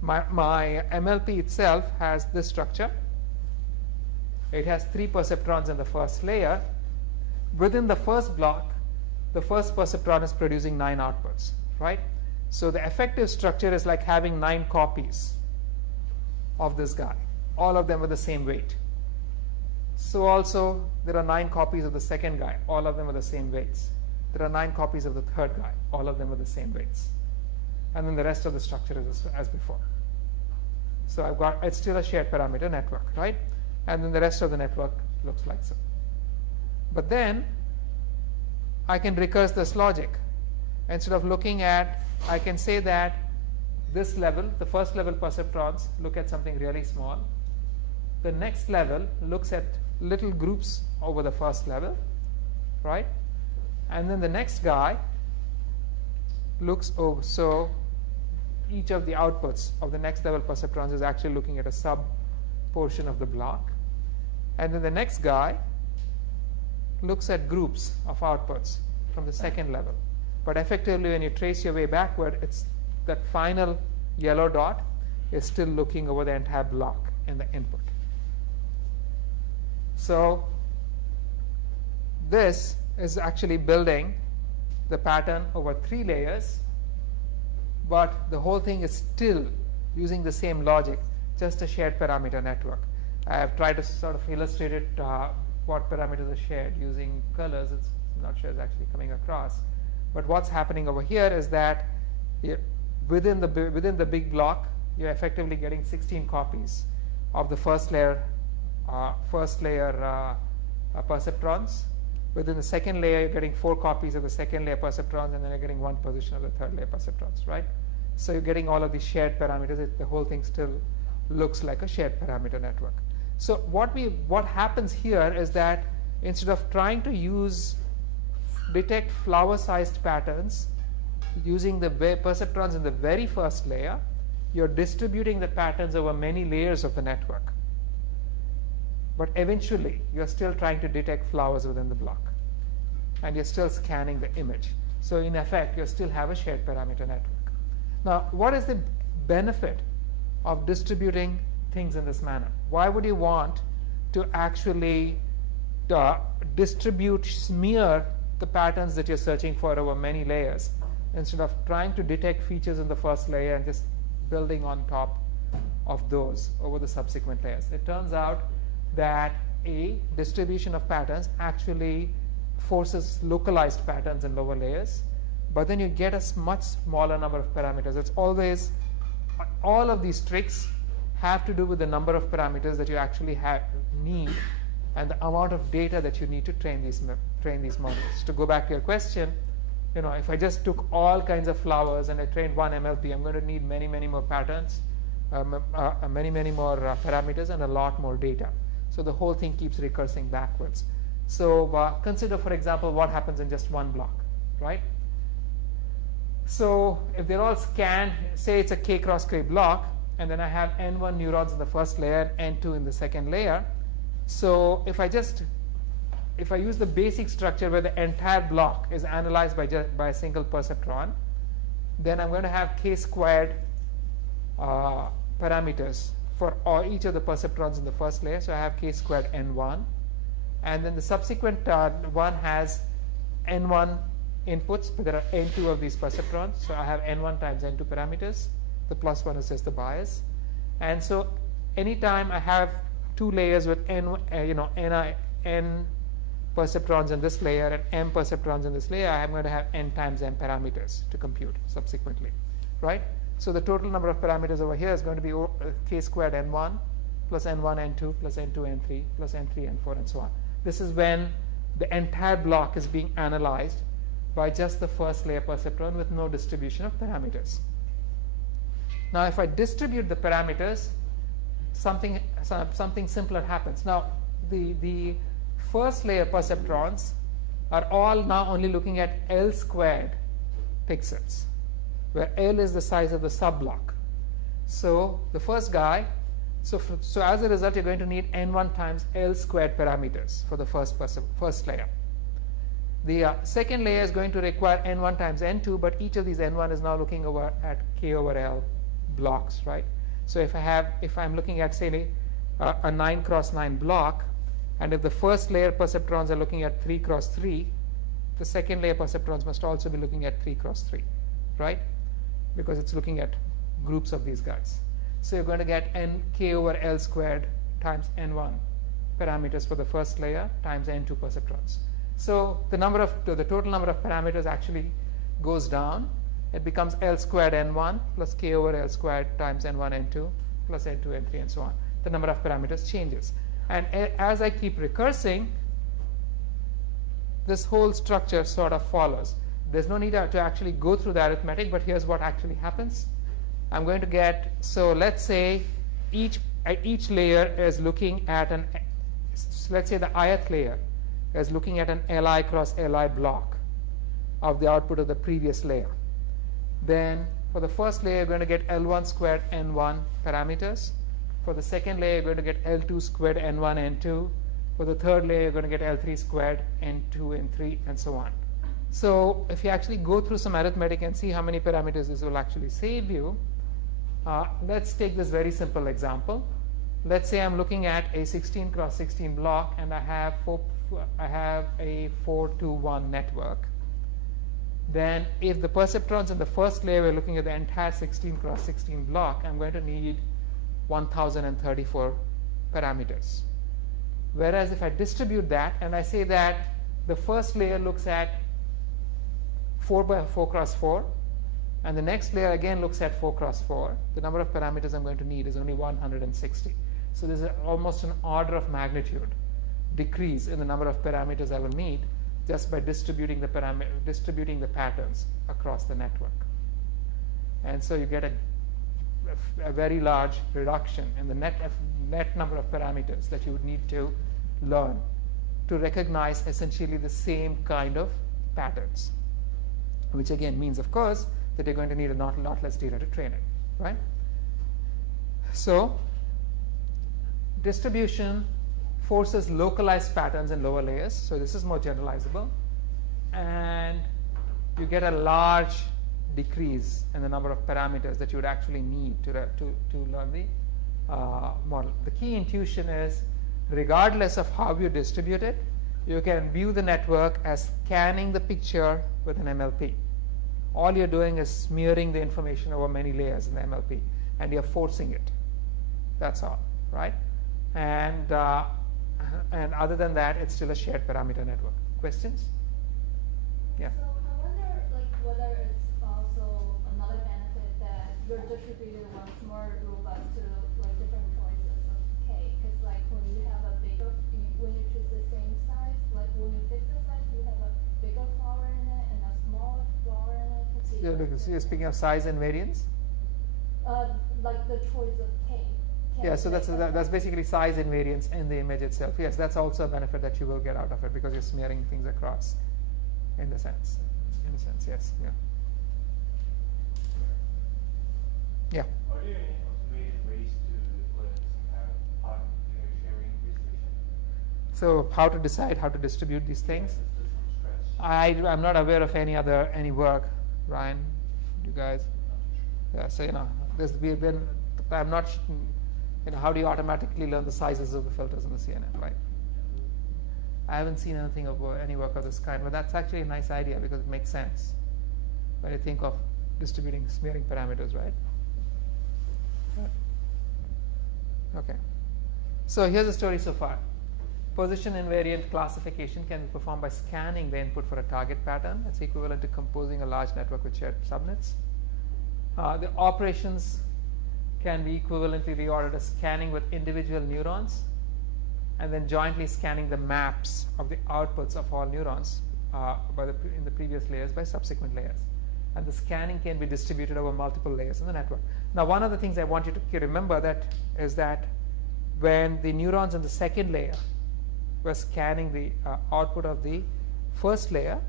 my MLP itself has this structure, it has 3 perceptrons in the first layer. Within the first block, the first perceptron is producing 9 outputs, right? So the effective structure is like having 9 copies of this guy, all of them with the same weight. So also there are 9 copies of the second guy, all of them with the same weights. There are 9 copies of the third guy, all of them with the same weights. And then the rest of the structure is as before. So it's still a shared parameter network, right? And then the rest of the network looks like so. But then I can recurse this logic. Instead of looking at, I can say that this level, the first level perceptrons look at something really small. The next level looks at little groups over the first level, right? And then the next guy looks over, so each of the outputs of the next level perceptrons is actually looking at a sub portion of the block. And then the next guy looks at groups of outputs from the second level. But effectively, when you trace your way backward, it's that final yellow dot is still looking over the entire block in the input. So this is actually building the pattern over 3 layers, but the whole thing is still using the same logic, just a shared parameter network. I have tried to sort of illustrate it, what parameters are shared using colors. It's not sure it's actually coming across. But what's happening over here is that within the big block, you're effectively getting 16 copies of the first layer perceptrons, Within the second layer, you're getting 4 copies of the second layer perceptrons, and then you're getting 1 position of the third layer perceptrons, right? So you're getting all of these shared parameters. The whole thing still looks like a shared parameter network. So what happens here is that instead of trying to detect flower-sized patterns using the perceptrons in the very first layer, you're distributing the patterns over many layers of the network. But eventually, you're still trying to detect flowers within the block, and you're still scanning the image. So in effect, you still have a shared parameter network. Now, what is the benefit of distributing things in this manner? Why would you want to actually smear the patterns that you're searching for over many layers, instead of trying to detect features in the first layer and just building on top of those over the subsequent layers? It turns out that a distribution of patterns actually forces localized patterns in lower layers, but then you get a much smaller number of parameters. It's always, all of these tricks have to do with the number of parameters that you actually need and the amount of data that you need to train these models. To go back to your question, if I just took all kinds of flowers and I trained one MLP, I'm going to need many, many more patterns, many, many more parameters, and a lot more data. So the whole thing keeps recursing backwards. So consider, for example, what happens in just one block, right? So if they're all scanned, say it's a K cross K block, and then I have N1 neurons in the first layer, N2 in the second layer. So if I use the basic structure where the entire block is analyzed by a single perceptron, then I'm going to have K squared parameters for each of the perceptrons in the first layer. So I have K squared N1. And then the subsequent one has N1 inputs, but there are N2 of these perceptrons. So I have N1 times N2 parameters. The plus one is just the bias. And so anytime I have 2 layers with N perceptrons in this layer and M perceptrons in this layer, I'm going to have N times M parameters to compute subsequently, right? So the total number of parameters over here is going to be K squared N1 plus N1 N2 plus N2 N3 plus N3 N4 and so on. This is when the entire block is being analyzed by just the first layer perceptron with no distribution of parameters. Now if I distribute the parameters, something simpler happens. Now the first layer perceptrons are all now only looking at L squared pixels, where L is the size of the subblock. So the first guy, so as a result, you're going to need N1 times L squared parameters for the first layer. The second layer is going to require N1 times N2, but each of these N1 is now looking over at K over L blocks, right? So if I'm looking at, say, a 9 cross 9 block, and if the first layer perceptrons are looking at 3 cross 3, the second layer perceptrons must also be looking at 3 cross 3, right? Because it's looking at groups of these guys. So you're going to get K over L squared times N1 parameters for the first layer times N2 perceptrons. So the total number of parameters actually goes down. It becomes L squared N1 plus K over L squared times N1 N2 plus N2 N3 and so on. The number of parameters changes. And as I keep recursing, this whole structure sort of follows. There's no need to actually go through the arithmetic, but here's what actually happens. I'm going to get, so let's say each layer is looking at let's say the ith layer is looking at an Li cross Li block of the output of the previous layer. Then for the first layer, you're going to get L1 squared N1 parameters. For the second layer, you're going to get L2 squared N1 N2. For the third layer, you're going to get L3 squared N2 N3 and so on. So if you actually go through some arithmetic and see how many parameters this will actually save you, let's take this very simple example. Let's say I'm looking at a 16 cross 16 block, and I have a 4-to-1 network. Then if the perceptrons in the first layer were looking at the entire 16 cross 16 block, I'm going to need 1034 parameters. Whereas if I distribute that and I say that the first layer looks at 4 by 4 cross 4, and the next layer again looks at 4 cross 4, the number of parameters I'm going to need is only 160. So there's almost an order of magnitude decrease in the number of parameters I will need just by distributing the patterns across the network. And so you get a very large reduction in the net number of parameters that you would need to learn to recognize essentially the same kind of patterns, which again means, of course, that you're going to need a lot less data to train it, right? So distribution forces localized patterns in lower layers, so this is more generalizable, and you get a large decrease in the number of parameters that you would actually need to learn the model. The key intuition is, regardless of how you distribute it, you can view the network as scanning the picture with an MLP. All you're doing is smearing the information over many layers in the MLP, and you're forcing it. That's all, right? And other than that, it's still a shared parameter network. Questions? Yeah. So I wonder, like, whether it's also another benefit that your distributed one's more robust to like different choices of K. Because like when you have a bigger, when you choose the same size, like when you fix the size, you have a bigger flower in it and a smaller flower in it. You're speaking of size and variance? Like the choice of K. Yeah, so that's basically size invariance in the image itself. Yes, that's also a benefit that you will get out of it because you're smearing things across, in a sense, yes, yeah. Yeah. Are there any automated ways to let us have sharing distribution? So how to decide how to distribute these things? From scratch. I'm not aware of any work, Ryan, you guys. Yeah, so I'm not. How do you automatically learn the sizes of the filters in the CNN, right? I haven't seen anything of any work of this kind, but that's actually a nice idea because it makes sense when you think of distributing smearing parameters, right? Okay. So here's the story so far. Position invariant classification can be performed by scanning the input for a target pattern. It's equivalent to composing a large network with shared subnets. The operations can be equivalently reordered as scanning with individual neurons and then jointly scanning the maps of the outputs of all neurons in the previous layers by subsequent layers. And the scanning can be distributed over multiple layers in the network. Now, one of the things I want you to remember is that when the neurons in the second layer were scanning the output of the first layer,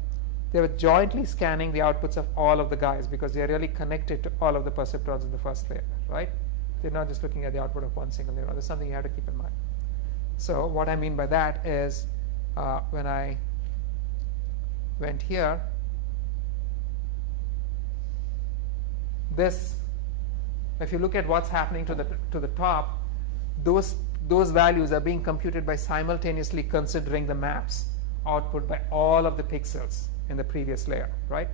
they were jointly scanning the outputs of all of the guys because they are really connected to all of the perceptrons in the first layer, right? They're not just looking at the output of one single neuron. That's something you have to keep in mind. So what I mean by that is when I went here, if you look at what's happening to the top, those values are being computed by simultaneously considering the maps output by all of the pixels in the previous layer, right?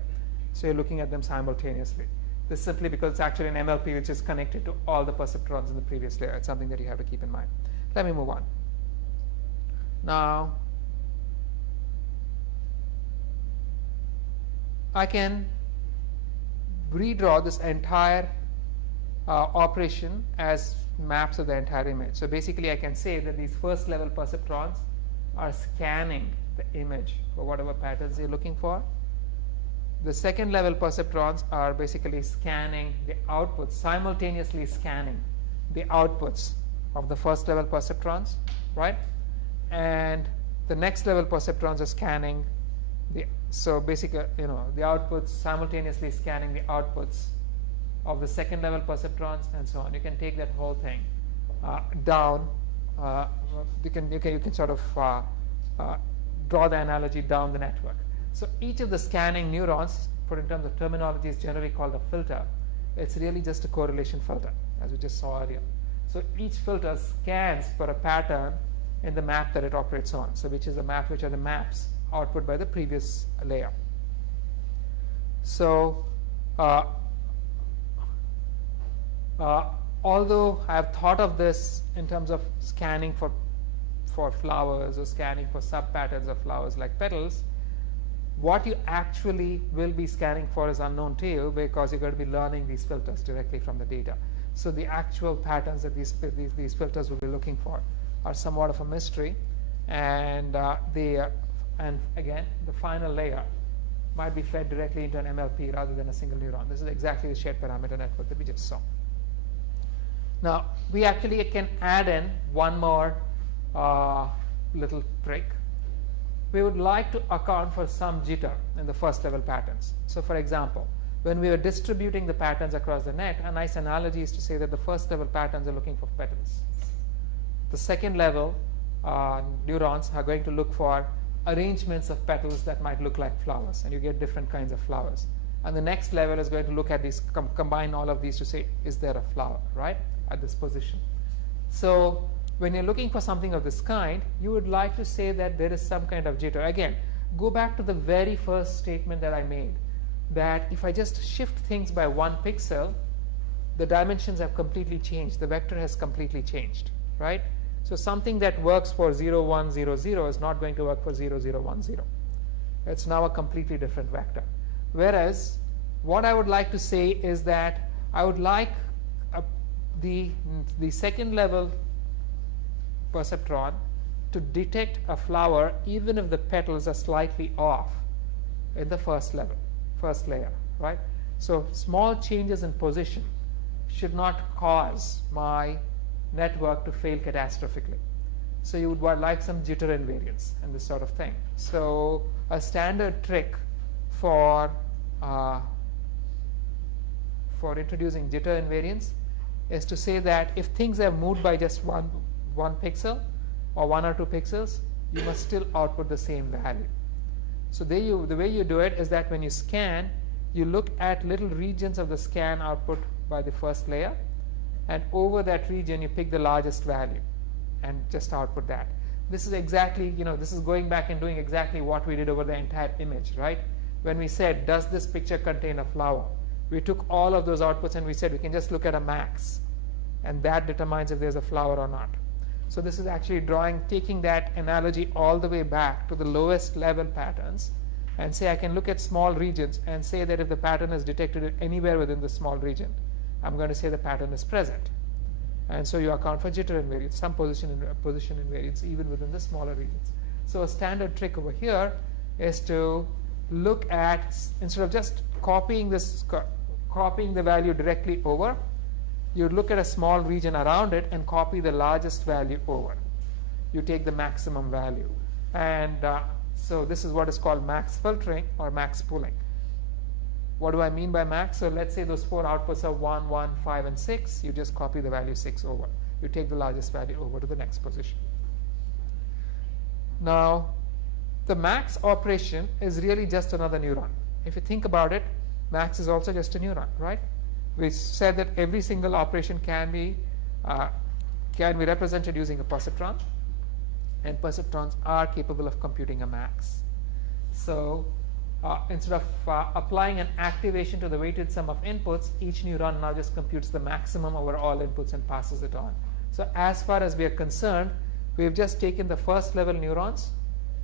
So you're looking at them simultaneously. This is simply because it's actually an MLP which is connected to all the perceptrons in the previous layer. It's something that you have to keep in mind. Let me move on. Now, I can redraw this entire operation as maps of the entire image. So basically, I can say that these first level perceptrons are scanning the image for whatever patterns you're looking for. The second level perceptrons are basically scanning the outputs, simultaneously scanning the outputs of the first level perceptrons, right? And the next level perceptrons are scanning so basically, the outputs, simultaneously scanning the outputs of the second level perceptrons and so on. You can take that whole thing down. You can sort of draw the analogy down the network. So each of the scanning neurons, put in terms of terminology, is generally called a filter. It's really just a correlation filter, as we just saw earlier. So each filter scans for a pattern in the map that it operates on. So which are the maps output by the previous layer. So although I have thought of this in terms of scanning for flowers or scanning for sub-patterns of flowers like petals, what you actually will be scanning for is unknown to you because you're going to be learning these filters directly from the data. So the actual patterns that these filters will be looking for are somewhat of a mystery, and And again, the final layer might be fed directly into an MLP rather than a single neuron. This is exactly the shared parameter network that we just saw. Now, we actually can add in one more little trick. We would like to account for some jitter in the first level patterns. So for example, when we are distributing the patterns across the net, a nice analogy is to say that the first level patterns are looking for petals. The second level neurons are going to look for arrangements of petals that might look like flowers, and you get different kinds of flowers. And the next level is going to look at these, combine all of these to say, is there a flower, right, at this position. So when you're looking for something of this kind, you would like to say that there is some kind of jitter. Again, go back to the very first statement that I made, that if I just shift things by 1 pixel, the dimensions have completely changed. The vector has completely changed, right? So something that works for 0, 1, 0, 0 is not going to work for 0, 0, 1, 0. It's now a completely different vector. Whereas what I would like to say is that I would like the second level perceptron to detect a flower even if the petals are slightly off in the first layer, right? So small changes in position should not cause my network to fail catastrophically. So you would like some jitter invariance and this sort of thing. So a standard trick for introducing jitter invariance is to say that if things have moved by just one pixel or 1 or 2 pixels, you must still output the same value. So the way you do it is that when you scan, you look at little regions of the scan output by the first layer, and over that region you pick the largest value and just output that. This is exactly, this is going back and doing exactly what we did over the entire image, right? When we said, does this picture contain a flower? We took all of those outputs and we said we can just look at a max, and that determines if there's a flower or not. So this is actually taking that analogy all the way back to the lowest level patterns and say I can look at small regions and say that if the pattern is detected anywhere within the small region, I'm going to say the pattern is present. And so you account for jitter invariance, some position invariance even within the smaller regions. So a standard trick over here is to look at, instead of just copying the value directly over, you look at a small region around it and copy the largest value over. You take the maximum value. And so this is what is called max filtering or max pooling. What do I mean by max? So let's say those 4 outputs are 1, 1, 5, and 6. You just copy the value 6 over. You take the largest value over to the next position. Now, the max operation is really just another neuron. If you think about it, max is also just a neuron, right? We said that every single operation can be represented using a perceptron, and perceptrons are capable of computing a max. So instead of applying an activation to the weighted sum of inputs, each neuron now just computes the maximum over all inputs and passes it on. So as far as we are concerned, we have just taken the first level neurons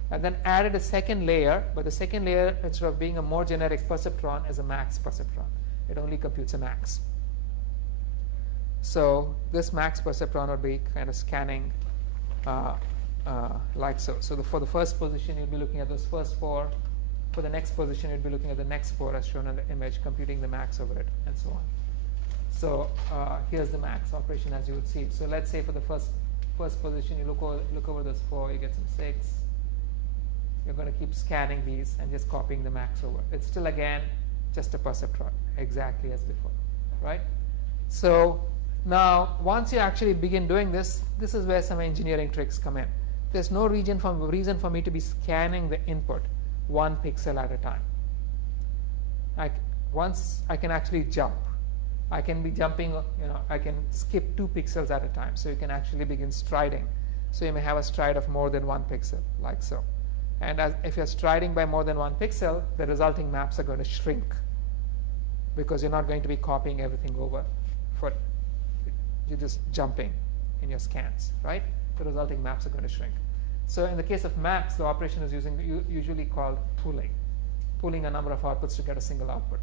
and then added a second layer, but the second layer, instead of being a more generic perceptron, is a max perceptron. It only computes a max. So this max perceptron would be kind of scanning like so. So for the first position, you'll be looking at those first 4. For the next position, you'll be looking at the next 4 as shown in the image, computing the max over it, and so on. So here's the max operation as you would see it. So let's say for the first position, you look over those 4, you get some 6. You're going to keep scanning these and just copying the max over. It's still, again, just a perceptron, exactly as before, right? So now, once you actually begin doing this, this is where some engineering tricks come in. There's no reason for me to be scanning the input 1 pixel at a time. Once I can actually jump, I can be jumping, I can skip 2 pixels at a time. So you can actually begin striding. So you may have a stride of more than 1 pixel, like so. And if you're striding by more than 1 pixel, the resulting maps are going to shrink because you're not going to be copying everything over. You're just jumping in your scans, right? The resulting maps are going to shrink. So in the case of max, the operation is usually called pooling a number of outputs to get a single output.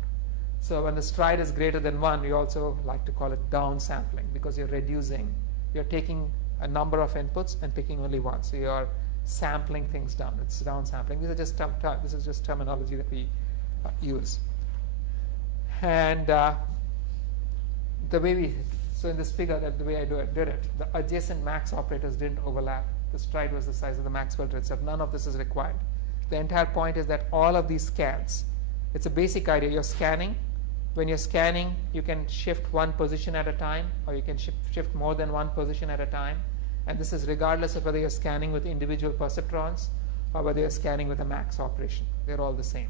So when the stride is greater than 1, we also like to call it downsampling because you're taking a number of inputs and picking only one. So you're sampling things down. It's downsampling. These are just this is just terminology that we use. And the way we, so in this figure, that the way I did it, the adjacent max operators didn't overlap. The stride was the size of the max filter itself. None of this is required. The entire point is that all of these scans, it's a basic idea. You're scanning. When you're scanning, you can shift one position at a time, or you can shift more than one position at a time. And this is regardless of whether you're scanning with individual perceptrons or whether you're scanning with a max operation. They're all the same.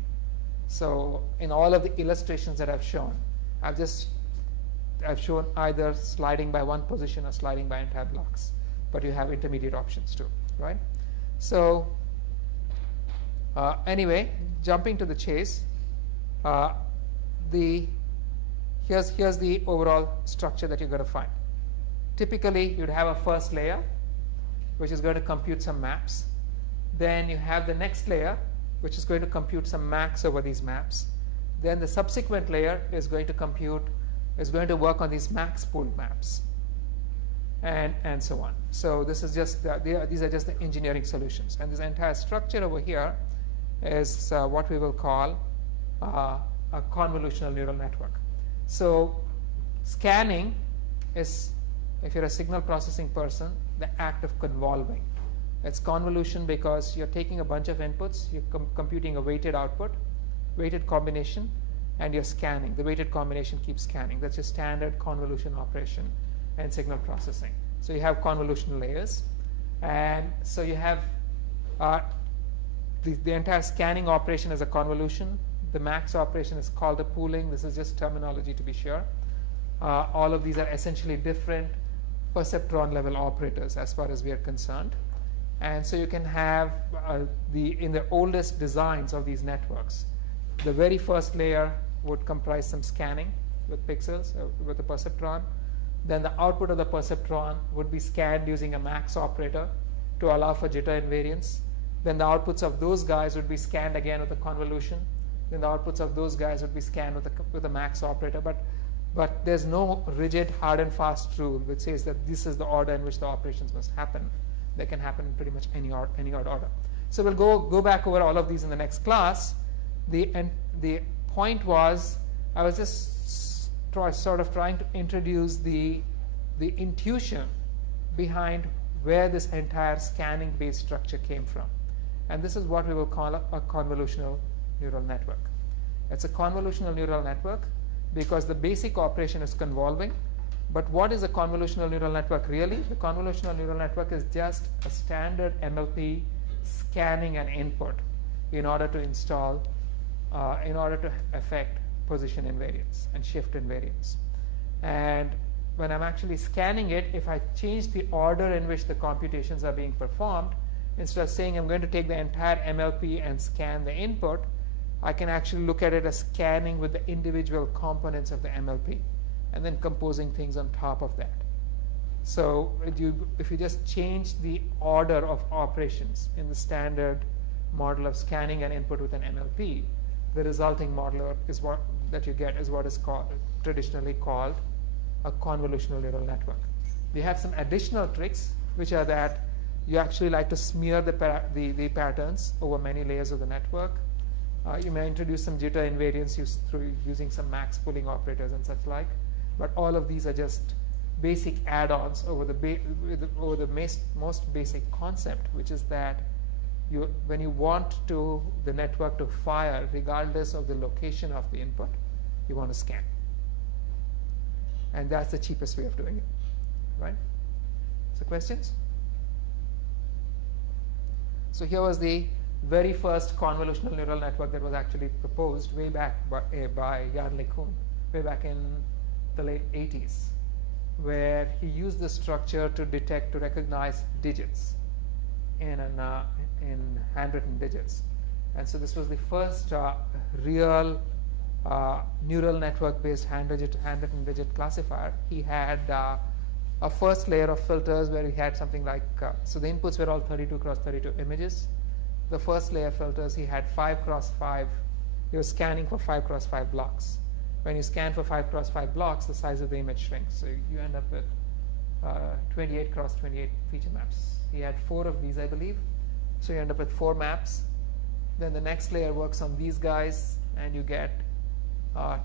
So in all of the illustrations that I've shown, I've shown either sliding by one position or sliding by entire blocks. But you have intermediate options too, right? So anyway, jumping to the chase, here's the overall structure that you're going to find. Typically, you'd have a first layer, which is going to compute some maps. Then you have the next layer, which is going to compute some max over these maps. Then the subsequent layer is going to work on these max pooled maps, and so on. So this is just these are just the engineering solutions, and this entire structure over here is what we will call a convolutional neural network. So scanning is, if you're a signal processing person, the act of convolving. It's convolution because you're taking a bunch of inputs, you're computing a weighted output, weighted combination, and you're scanning. The weighted combination keeps scanning. That's your standard convolution operation and signal processing. So you have convolutional layers, and so you have the entire scanning operation is a convolution. The max operation is called a pooling. This is just terminology to be sure. All of these are essentially different perceptron level operators as far as we are concerned. And so you can have in the oldest designs of these networks, the very first layer would comprise some scanning with pixels, with a perceptron. Then the output of the perceptron would be scanned using a max operator to allow for jitter invariance. Then the outputs of those guys would be scanned again with a convolution. Then the outputs of those guys would be scanned with a max operator. But there's no rigid, hard and fast rule which says that this is the order in which the operations must happen. They can happen in pretty much any odd order. So we'll go back over all of these in the next class. The point was, I was just sort of trying to introduce the intuition behind where this entire scanning-based structure came from. And this is what we will call a convolutional neural network. It's a convolutional neural network because the basic operation is convolving. But what is a convolutional neural network really? The convolutional neural network is just a standard MLP scanning an input in order to affect position invariance and shift invariance. And when I'm actually scanning it, if I change the order in which the computations are being performed, instead of saying I'm going to take the entire MLP and scan the input, I can actually look at it as scanning with the individual components of the MLP and then composing things on top of that. So if you just change the order of operations in the standard model of scanning an input with an MLP, the resulting model is what is traditionally called a convolutional neural network. We have some additional tricks, which are that you actually like to smear the patterns over many layers of the network. You may introduce some jitter invariance through using some max pooling operators and such like. But all of these are just basic add-ons over the most basic concept, which is that when you want the network to fire, regardless of the location of the input, you want to scan. And that's the cheapest way of doing it, right? So questions? So here was the very first convolutional neural network that was actually proposed way back by Jan LeCun, way back in the late 80s, where he used the structure to recognize digits in handwritten digits. And so this was the first real neural network-based handwritten digit classifier. He had a first layer of filters where he had something like, so the inputs were all 32 cross 32 images. The first layer filters, he had 5 cross 5. He was scanning for 5 cross 5 blocks. When you scan for 5 cross 5 blocks, the size of the image shrinks. So you end up with 28 cross 28 feature maps. He had 4 of these, I believe. So you end up with 4 maps. Then the next layer works on these guys, and you get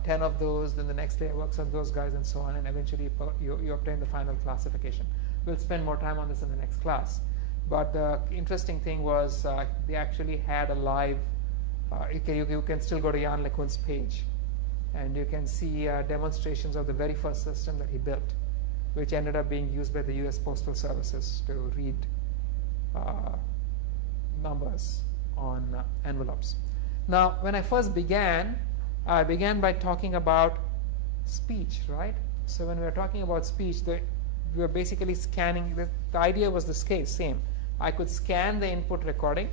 10 of those. Then the next layer works on those guys, and so on, and eventually you obtain the final classification. We'll spend more time on this in the next class. But the interesting thing was they actually had a live, you can still go to Jan LeCun's page, and you can see demonstrations of the very first system that he built, which ended up being used by the US Postal Services to read numbers on envelopes. Now, when I first began, I began by talking about speech, right? So when we were talking about speech, we were basically scanning. The idea was the same. I could scan the input recording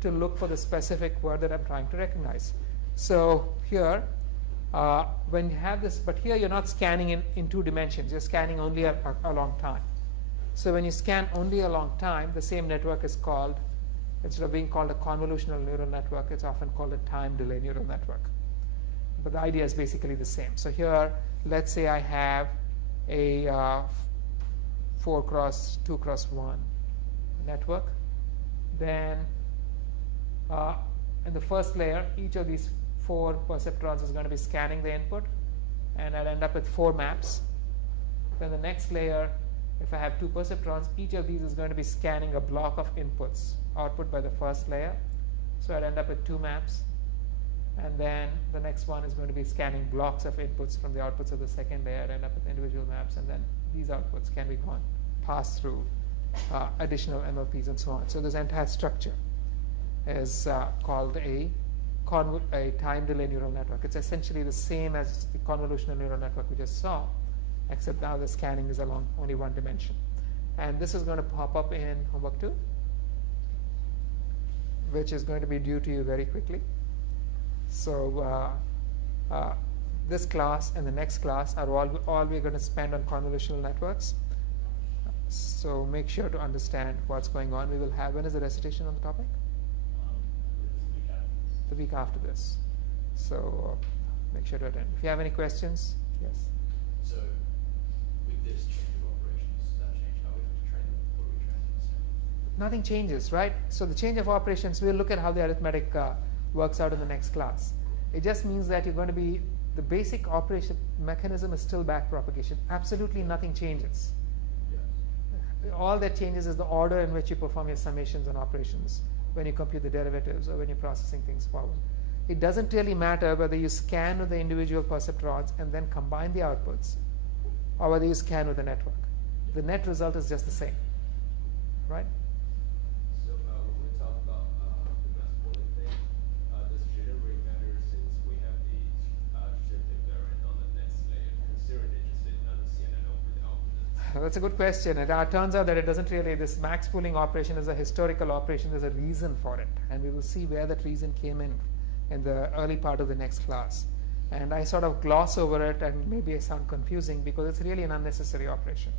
to look for the specific word that I'm trying to recognize. So here, when you have this, but here you're not scanning in 2 dimensions. You're scanning only a long time. So when you scan only a long time, the same network is called, instead of being called a convolutional neural network, it's often called a time delay neural network. But the idea is basically the same. So here, let's say I have a 4x2x1 network. Then in the first layer, each of these 4 perceptrons is going to be scanning the input, and I'll end up with 4 maps. Then the next layer, if I have 2 perceptrons, each of these is going to be scanning a block of inputs output by the first layer. So I'd end up with 2 maps. And then the next one is going to be scanning blocks of inputs from the outputs of the second layer, end up with individual maps, and then these outputs can be passed through additional MLPs and so on. So this entire structure is called a time delay neural network. It's essentially the same as the convolutional neural network we just saw, except now the scanning is along only 1 dimension. And this is going to pop up in homework 2, which is going to be due to you very quickly. So this class and the next class are all we're going to spend on convolutional networks. So make sure to understand what's going on. We will have, when is the recitation on the topic? The week after this. So make sure to attend. If you have any questions, yes. So with this change of operations, does that change how we have to train them, or we train them the same? Nothing changes, right? So the change of operations, we'll look at how the arithmetic works out in the next class. It just means that you're going to be, the basic operation mechanism is still backpropagation. Absolutely nothing changes. Yes. All that changes is the order in which you perform your summations and operations when you compute the derivatives or when you're processing things forward. It doesn't really matter whether you scan with the individual perceptrons and then combine the outputs, or whether you scan with the network. The net result is just the same, right? So when we talk about the mass pooling thing, does jitter rate matter since we have the shifting variant on the next layer? Considering it just another CNN over the output. That's a good question. It turns out that it doesn't really, this max pooling operation is a historical operation. There's a reason for it. And we will see where that reason came in the early part of the next class. And I sort of gloss over it, and maybe I sound confusing because it's really an unnecessary operation.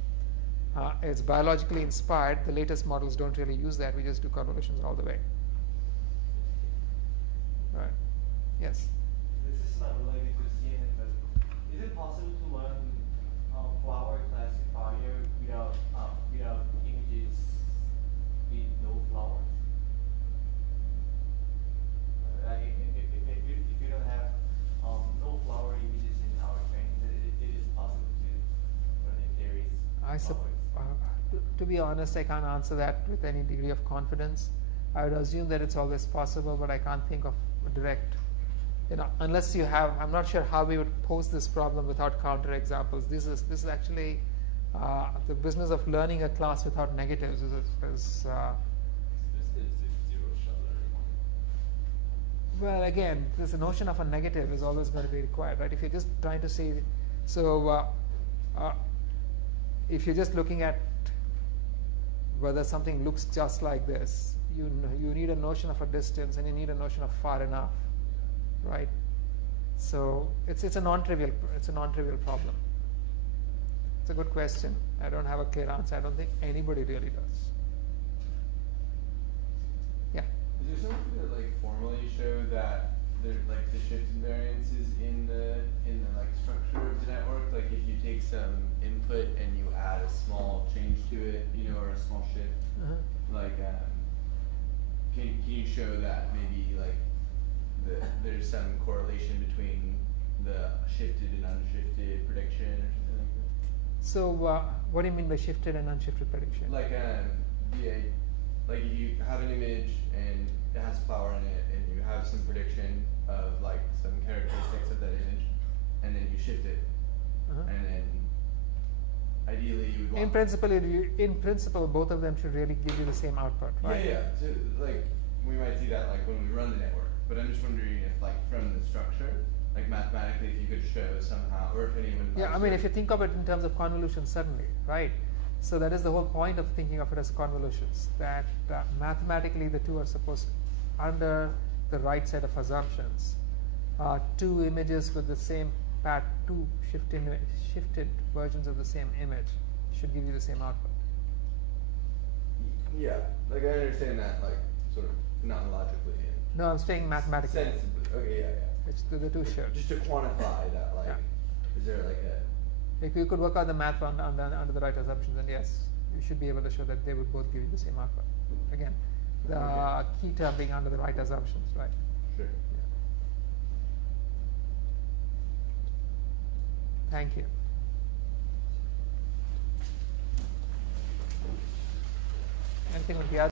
It's biologically inspired. The latest models don't really use that. We just do convolutions all the way. Right. Yes? This is not related to CNN, but is it possible to learn flower classifier without images with no flowers? Like if you don't have no flower images in our training, it is possible to learn if there is flowers. To be honest, I can't answer that with any degree of confidence. I would assume that it's always possible, but I can't think of a direct, unless you have, I'm not sure how we would pose this problem without counterexamples. This is actually the business of learning a class without negatives is This is zero-shot learning. well, again, this notion of a negative is always going to be required, right? If you're just trying to say, so if you're just looking at whether something looks just like this, you need a notion of a distance, and you need a notion of far enough, right? So it's a non-trivial problem. It's a good question. I don't have a clear answer. I don't think anybody really does. Yeah. Is there something to like formally show that there like the shift invariance is in the like structure of the network? Like if you take some input and you add a small change to it, or a small shift, like can you show that maybe like there's some correlation between the shifted and unshifted prediction or something like that? So what do you mean by shifted and unshifted prediction? Like like if you have an image and it has flower in it, and you have some prediction of like some characteristics of that image, and then you shift it, and then ideally you would want. In principle, both of them should really give you the same output, right? Yeah. So like we might see that like when we run the network, but I'm just wondering if like from the structure, like mathematically, if you could show somehow, or if anyone. Yeah, I mean, if you think of it in terms of convolution, certainly, right? So that is the whole point of thinking of it as convolutions, that mathematically the two are supposed, under the right set of assumptions, two images with the same path, two shifted versions of the same image should give you the same output. Yeah, like I understand that, like sort of not logically. No, I'm saying mathematically. Sensibly. Okay, yeah. It's the two should. Just to quantify that, like, is there like a? If you could work out the math under the right assumptions, then yes, you should be able to show that they would both give you the same output. Again, the key term being under the right assumptions, right? Sure. Yeah. Thank you. Anything with the other?